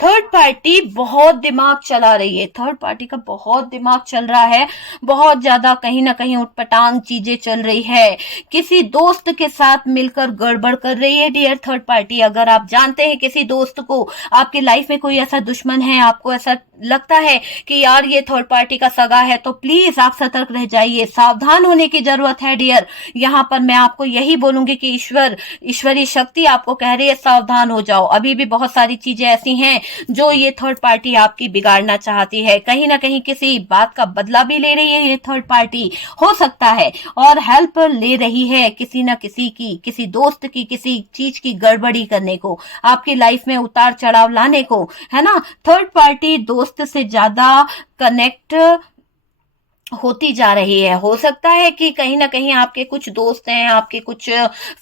थर्ड पार्टी बहुत दिमाग चला रही है, थर्ड पार्टी का बहुत दिमाग चल रहा है, बहुत ज्यादा कहीं ना कहीं उटपटांग चीजें चल रही है, किसी दोस्त के साथ मिलकर गड़बड़ कर रही है डियर थर्ड पार्टी। अगर आप जानते हैं किसी दोस्त को, आपकी लाइफ में कोई ऐसा दुश्मन है, आपको ऐसा लगता है कि यार ये थर्ड पार्टी का सगा है, तो प्लीज आप सतर्क रह जाइए, सावधान होने की जरूरत है डियर। यहाँ पर मैं आपको यही बोलूंगी कि ईश्वरीय शक्ति आपको कह रही है सावधान हो जाओ। अभी भी बहुत सारी चीजें ऐसी हैं जो ये थर्ड पार्टी आपकी बिगाड़ना चाहती है, कहीं ना कहीं किसी बात का बदला भी ले रही है ये थर्ड पार्टी, हो सकता है, और हेल्प ले रही है किसी ना किसी की, किसी दोस्त की, किसी चीज की गड़बड़ी करने को, आपकी लाइफ में उतार चढ़ाव लाने को, है ना। थर्ड पार्टी दोस्त से ज्यादा कनेक्ट होती जा रही है। हो सकता है कि कहीं ना कहीं आपके कुछ दोस्त हैं, आपके कुछ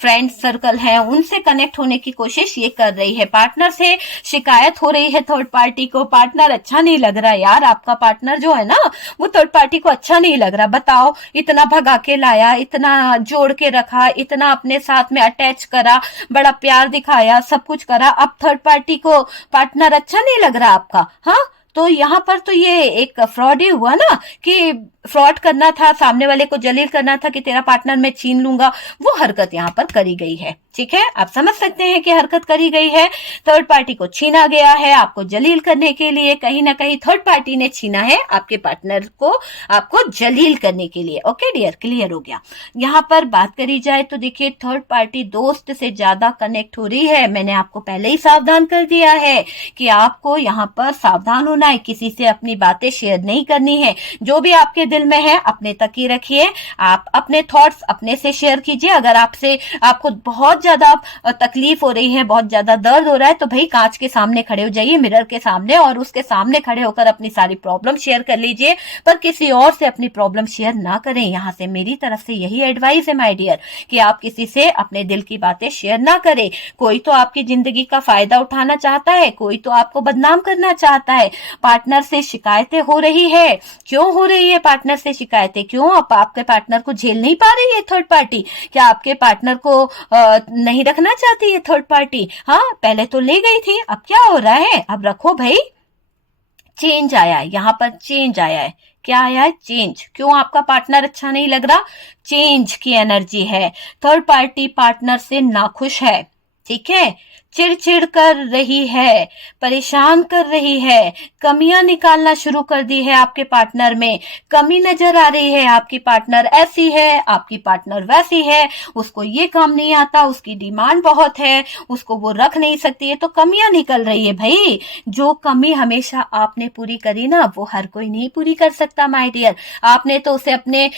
फ्रेंड सर्कल हैं, उनसे कनेक्ट होने की कोशिश ये कर रही है। पार्टनर से शिकायत हो रही है थर्ड पार्टी को, पार्टनर अच्छा नहीं लग रहा यार, आपका पार्टनर जो है ना वो थर्ड पार्टी को अच्छा नहीं लग रहा। बताओ, इतना भगा के लाया, इतना जोड़ के रखा, इतना अपने साथ में अटैच करा, बड़ा प्यार दिखाया, सब कुछ करा, अब थर्ड पार्टी को पार्टनर अच्छा नहीं लग रहा आपका। हाँ, तो यहाँ पर तो ये एक फ्रॉड ही हुआ ना, कि फ्रॉड करना था, सामने वाले को जलील करना था कि तेरा पार्टनर मैं छीन लूंगा, वो हरकत यहाँ पर करी गई है। ठीक है, आप समझ सकते हैं कि हरकत करी गई है, थर्ड पार्टी को छीना गया है आपको जलील करने के लिए, कहीं ना कहीं थर्ड पार्टी ने छीना है आपके पार्टनर को आपको जलील करने के लिए। ओके डियर, क्लियर हो गया। यहाँ पर बात करी जाए तो देखिए थर्ड पार्टी दोस्त से ज्यादा कनेक्ट हो रही है। मैंने आपको पहले ही सावधान कर दिया है कि आपको यहाँ पर सावधान होना है, किसी से अपनी बातें शेयर नहीं करनी है, जो भी आपके दिल में है अपने तक ही रखिए, आप अपने थॉट्स अपने से शेयर कीजिए। अगर आपको बहुत ज्यादा तकलीफ हो रही है, बहुत ज्यादा दर्द हो रहा है, तो भाई कांच के सामने खड़े हो जाइए, मिरर के सामने, और उसके सामने खड़े होकर अपनी सारी प्रॉब्लम शेयर कर लीजिए, पर किसी और से अपनी प्रॉब्लम शेयर ना करें। यहाँ से मेरी तरफ से यही एडवाइस है माय डियर, कि आप किसी से अपने दिल की बातें शेयर ना करें। कोई तो आपकी जिंदगी का फायदा उठाना चाहता है, कोई तो आपको बदनाम करना चाहता है। पार्टनर से शिकायतें हो रही है, क्यों हो रही है पार्टनर से शिकायतें? क्यों? आप आपके पार्टनर को झेल नहीं पा रही है थर्ड पार्टी? क्या आपके पार्टनर को नहीं रखना चाहती है थर्ड पार्टी? हाँ, पहले तो ले गई थी, अब क्या हो रहा है? अब रखो भाई। चेंज आया है, यहाँ पर चेंज आया है। क्या आया है? चेंज। क्यों आपका पार्टनर अच्छा नहीं लग रहा? चेंज की एनर्जी है। थर्ड पार्टी पार्टनर से नाखुश है, ठीक है, चिड़चिड़ कर रही है, परेशान कर रही है, कमियां निकालना शुरू कर दी है आपके पार्टनर में, कमी नजर आ रही है। आपकी पार्टनर ऐसी है, आपकी पार्टनर वैसी है, उसको ये काम नहीं आता, उसकी डिमांड बहुत है, उसको वो रख नहीं सकती है, तो कमियां निकल रही है। भाई, जो कमी हमेशा आपने पूरी करी ना, वो हर कोई नहीं पूरी कर सकता माय डियर। आपने तो उसे अपने,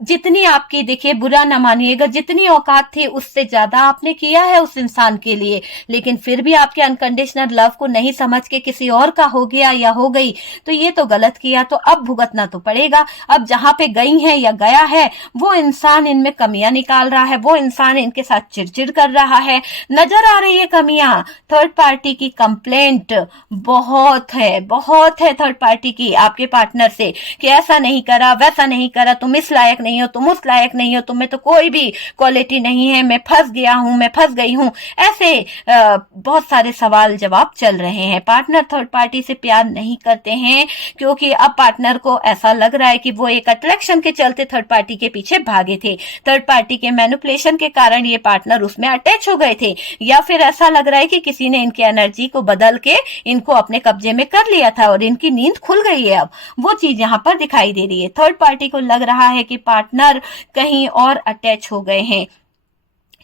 जितनी आपकी, देखिए बुरा ना मानिएगा, जितनी औकात थी उससे ज्यादा आपने किया है उस इंसान के लिए, लेकिन फिर भी आपके अनकंडीशनल लव को नहीं समझ के किसी और का हो गया या हो गई, तो ये तो गलत किया, तो अब भुगतना तो पड़ेगा। अब जहां पे गई है या गया है, वो इंसान इनमें कमियां निकाल रहा है, वो इंसान इनके साथ चिड़चिड़ कर रहा है, नजर आ रही है कमियां। थर्ड पार्टी की कंप्लेंट बहुत है, बहुत है थर्ड पार्टी की आपके पार्टनर से, कि ऐसा नहीं करा, वैसा नहीं करा, तुम इस लायक नहीं हो, तुम उस लायक नहीं हो, तुम्हें तो कोई भी क्वालिटी नहीं है, मैं फंस गया हूं, मैं फंस गई हूं। ऐसे बहुत सारे सवाल जवाब चल रहे हैं। पार्टनर थर्ड पार्टी से प्यार नहीं करते हैं, क्योंकि अब पार्टनर को ऐसा लग रहा है कि वो एक अट्रैक्शन के चलते थर्ड पार्टी के पीछे भागे थे, थर्ड पार्टी के मैनिपुलेशन के कारण ये पार्टनर उसमें अटैच हो गए थे, या फिर ऐसा लग रहा है कि किसी ने इनकी एनर्जी को बदल के इनको अपने कब्जे में कर लिया था और इनकी नींद खुल गई है। अब वो चीज यहाँ पर दिखाई दे रही है। थर्ड पार्टी को लग रहा है कि पार्टनर कहीं और अटैच हो गए हैं,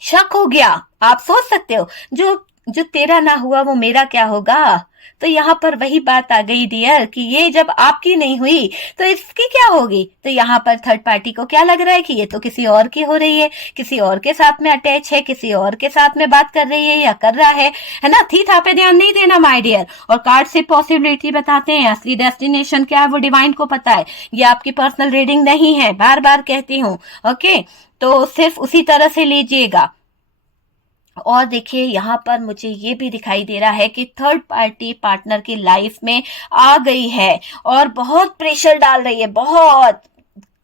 शक हो गया। आप सोच सकते हो, जो जो तेरा ना हुआ वो मेरा क्या होगा? तो यहाँ पर वही बात आ गई डियर, कि ये जब आपकी नहीं हुई तो इसकी क्या होगी? तो यहाँ पर थर्ड पार्टी को क्या लग रहा है कि ये तो किसी और की हो रही है, किसी और के साथ में अटैच है, किसी और के साथ में बात कर रही है या कर रहा है ना? थी था पे ध्यान नहीं देना माय डियर। और कार्ड से पॉसिबिलिटी बताते हैं, असली डेस्टिनेशन क्या है वो डिवाइन को पता है। ये आपकी पर्सनल रीडिंग नहीं है, बार बार कहती हूँ, ओके? तो सिर्फ उसी तरह से लीजिएगा। और देखिए यहाँ पर मुझे ये भी दिखाई दे रहा है कि थर्ड पार्टी पार्टनर की लाइफ में आ गई है और बहुत प्रेशर डाल रही है, बहुत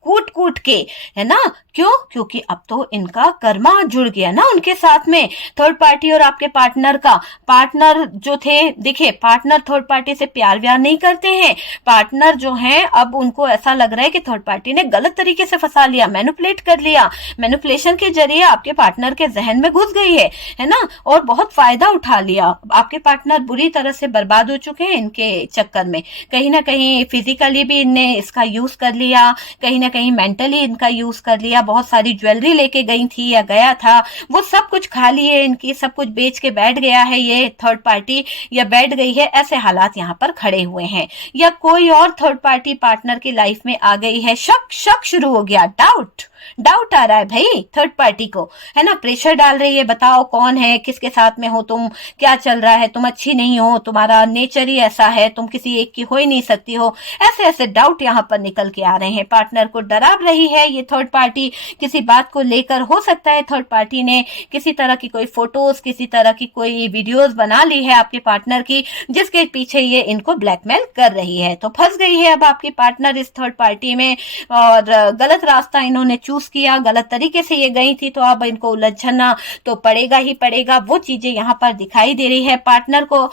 कूट कूट के, है ना? क्यों? क्योंकि अब तो इनका कर्मा जुड़ गया ना उनके साथ में, थर्ड पार्टी और आपके पार्टनर का। पार्टनर जो थे, देखिए पार्टनर थर्ड पार्टी से प्यार व्यार नहीं करते हैं। पार्टनर जो हैं, अब उनको ऐसा लग रहा है कि थर्ड पार्टी ने गलत तरीके से फंसा लिया, मैनिपुलेट कर लिया, मैनिपुलेशन के जरिए आपके पार्टनर के जहन में घुस गई है ना? और बहुत फायदा उठा लिया। आपके पार्टनर बुरी तरह से बर्बाद हो चुके हैं इनके चक्कर में। कहीं ना कहीं फिजिकली भी इनने इसका यूज कर लिया, कहीं ना कहीं मेंटली इनका यूज कर लिया। बहुत सारी ज्वेलरी लेके गई थी या गया था, वो सब कुछ खा लिए इनकी, सब कुछ बेच के बैठ गया है ये थर्ड पार्टी, या बैठ गई है। ऐसे हालात यहाँ पर खड़े हुए हैं, या कोई और थर्ड पार्टी पार्टनर की लाइफ में आ गई है। शक शुरू हो गया, डाउट आ रहा है भाई थर्ड पार्टी को, है ना? प्रेशर डाल रही है, बताओ कौन है, किसके साथ में हो तुम, क्या चल रहा है, तुम अच्छी नहीं हो, तुम्हारा नेचर ही ऐसा है, तुम किसी एक की हो ही नहीं सकती हो। ऐसे ऐसे डाउट यहाँ पर निकल के आ रहे हैं। पार्टनर को डरा रही है ये थर्ड पार्टी किसी बात को लेकर। हो सकता है थर्ड पार्टी ने किसी तरह की कोई फोटोज, किसी तरह की कोई वीडियोज बना ली है आपके पार्टनर की, जिसके पीछे ये इनको ब्लैकमेल कर रही है। तो फंस गई है अब आपकी पार्टनर इस थर्ड पार्टी में, और गलत रास्ता इन्होंने चूज किया, गलत तरीके से ये गई थी, तो अब इनको उलझना तो पड़ेगा ही पड़ेगा। वो चीजें यहाँ पर दिखाई दे रही है। पार्टनर को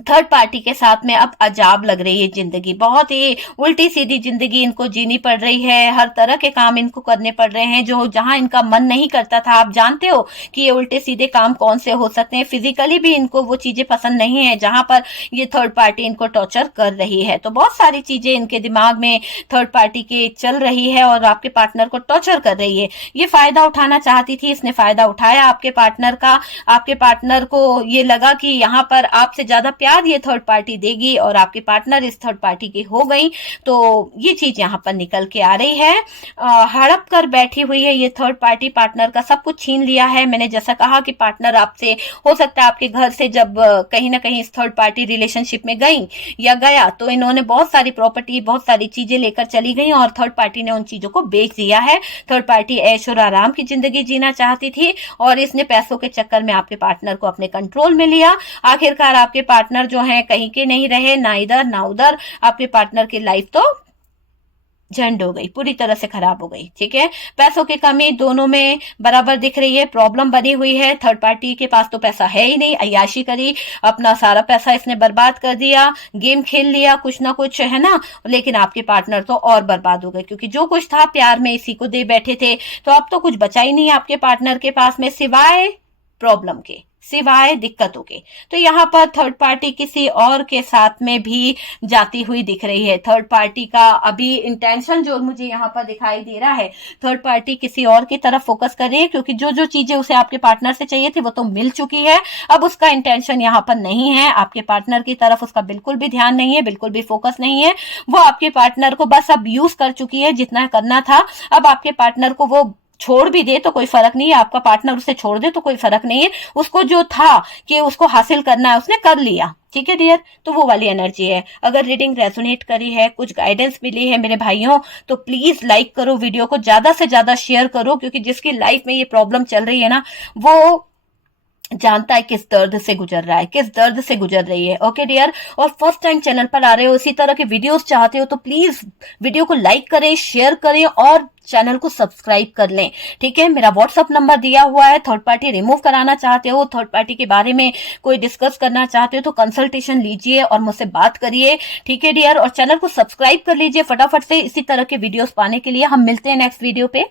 थर्ड पार्टी के साथ में अब अजाब लग रही है जिंदगी, बहुत ही उल्टी सीधी जिंदगी इनको जीनी पड़ रही है। हर तरह के काम इनको करने पड़ रहे हैं जो जहां इनका मन नहीं करता था। आप जानते हो कि ये उल्टे सीधे काम कौन से हो सकते हैं। फिजिकली भी इनको वो चीजें पसंद नहीं है जहां पर ये थर्ड पार्टी इनको टॉर्चर कर रही है। तो बहुत सारी चीजें इनके दिमाग में थर्ड पार्टी के चल रही है और आपके पार्टनर को टॉर्चर कर रही है। ये फायदा उठाना चाहती थी, इसने फायदा उठाया आपके पार्टनर का। आपके पार्टनर को ये लगा कि यहाँ पर आपसे ज्यादा प्यार ये थर्ड पार्टी देगी और आपके पार्टनर इस थर्ड पार्टी की हो गई, तो ये चीज यहाँ पर निकल के आ रही है। हड़प कर बैठी हुई है ये थर्ड पार्टी, पार्टनर का सब कुछ छीन लिया है। मैंने जैसा कहा कि पार्टनर आपसे, हो सकता है आपके घर से जब कहीं ना कहीं इस थर्ड पार्टी रिलेशनशिप में गई या गया, तो इन्होंने बहुत सारी प्रॉपर्टी, बहुत सारी चीजें लेकर चली गई और थर्ड पार्टी ने उन चीजों को बेच दिया है। थर्ड पार्टी ऐश और आराम की जिंदगी जीना चाहती थी और इसने पैसों के चक्कर में आपके पार्टनर को अपने कंट्रोल में लिया। आखिरकार आपके पार्टनर जो है कहीं के नहीं रहे, ना इधर ना उधर। आपके पार्टनर की लाइफ तो झंड हो गई, पूरी तरह से खराब हो गई। ठीक है, पैसों की कमी दोनों में बराबर दिख रही है, प्रॉब्लम बनी हुई है। थर्ड पार्टी के पास तो पैसा है ही नहीं, अय्याशी करी, अपना सारा पैसा इसने बर्बाद कर दिया, गेम खेल लिया कुछ ना कुछ, है ना। लेकिन आपके पार्टनर तो और बर्बाद हो गए, क्योंकि जो कुछ था प्यार में इसी को दे बैठे थे। तो अब तो कुछ बचा ही नहीं है आपके पार्टनर के पास में, सिवाय प्रॉब्लम के, सिवाय दिक्कतों के। तो यहाँ पर थर्ड पार्टी किसी और के साथ में भी जाती हुई दिख रही है। थर्ड पार्टी का अभी इंटेंशन जो मुझे यहाँ पर दिखाई दे रहा है, थर्ड पार्टी किसी और की तरफ फोकस कर रही है, क्योंकि जो जो चीजें उसे आपके पार्टनर से चाहिए थी वो तो मिल चुकी है। अब उसका इंटेंशन यहाँ पर नहीं है, आपके पार्टनर की तरफ उसका बिल्कुल भी ध्यान नहीं है, बिल्कुल भी फोकस नहीं है। वो आपके पार्टनर को बस अब यूज कर चुकी है जितना करना था। अब आपके पार्टनर को वो छोड़ भी दे तो कोई फर्क नहीं है, आपका पार्टनर उसे छोड़ दे तो कोई फर्क नहीं है। उसको जो था कि उसको हासिल करना है उसने कर लिया। ठीक है डियर, तो वो वाली एनर्जी है। अगर रीडिंग रेजोनेट करी है, कुछ गाइडेंस मिली है मेरे भाइयों, तो प्लीज लाइक करो, वीडियो को ज्यादा से ज्यादा शेयर करो, क्योंकि जिसकी लाइफ में ये प्रॉब्लम चल रही है ना, वो जानता है किस दर्द से गुजर रहा है, किस दर्द से गुजर रही है। ओके डियर, और फर्स्ट टाइम चैनल पर आ रहे हो, इसी तरह के वीडियोस चाहते हो, तो प्लीज वीडियो को लाइक करें, शेयर करें और चैनल को सब्सक्राइब कर लें। ठीक है, मेरा व्हाट्सअप नंबर दिया हुआ है। थर्ड पार्टी रिमूव कराना चाहते हो, थर्ड पार्टी के बारे में कोई डिस्कस करना चाहते हो, तो कंसल्टेशन लीजिए और मुझसे बात करिए। ठीक है डियर, और चैनल को सब्सक्राइब कर लीजिए फटाफट से, इसी तरह के वीडियोस पाने के लिए। हम मिलते हैं नेक्स्ट वीडियो पे।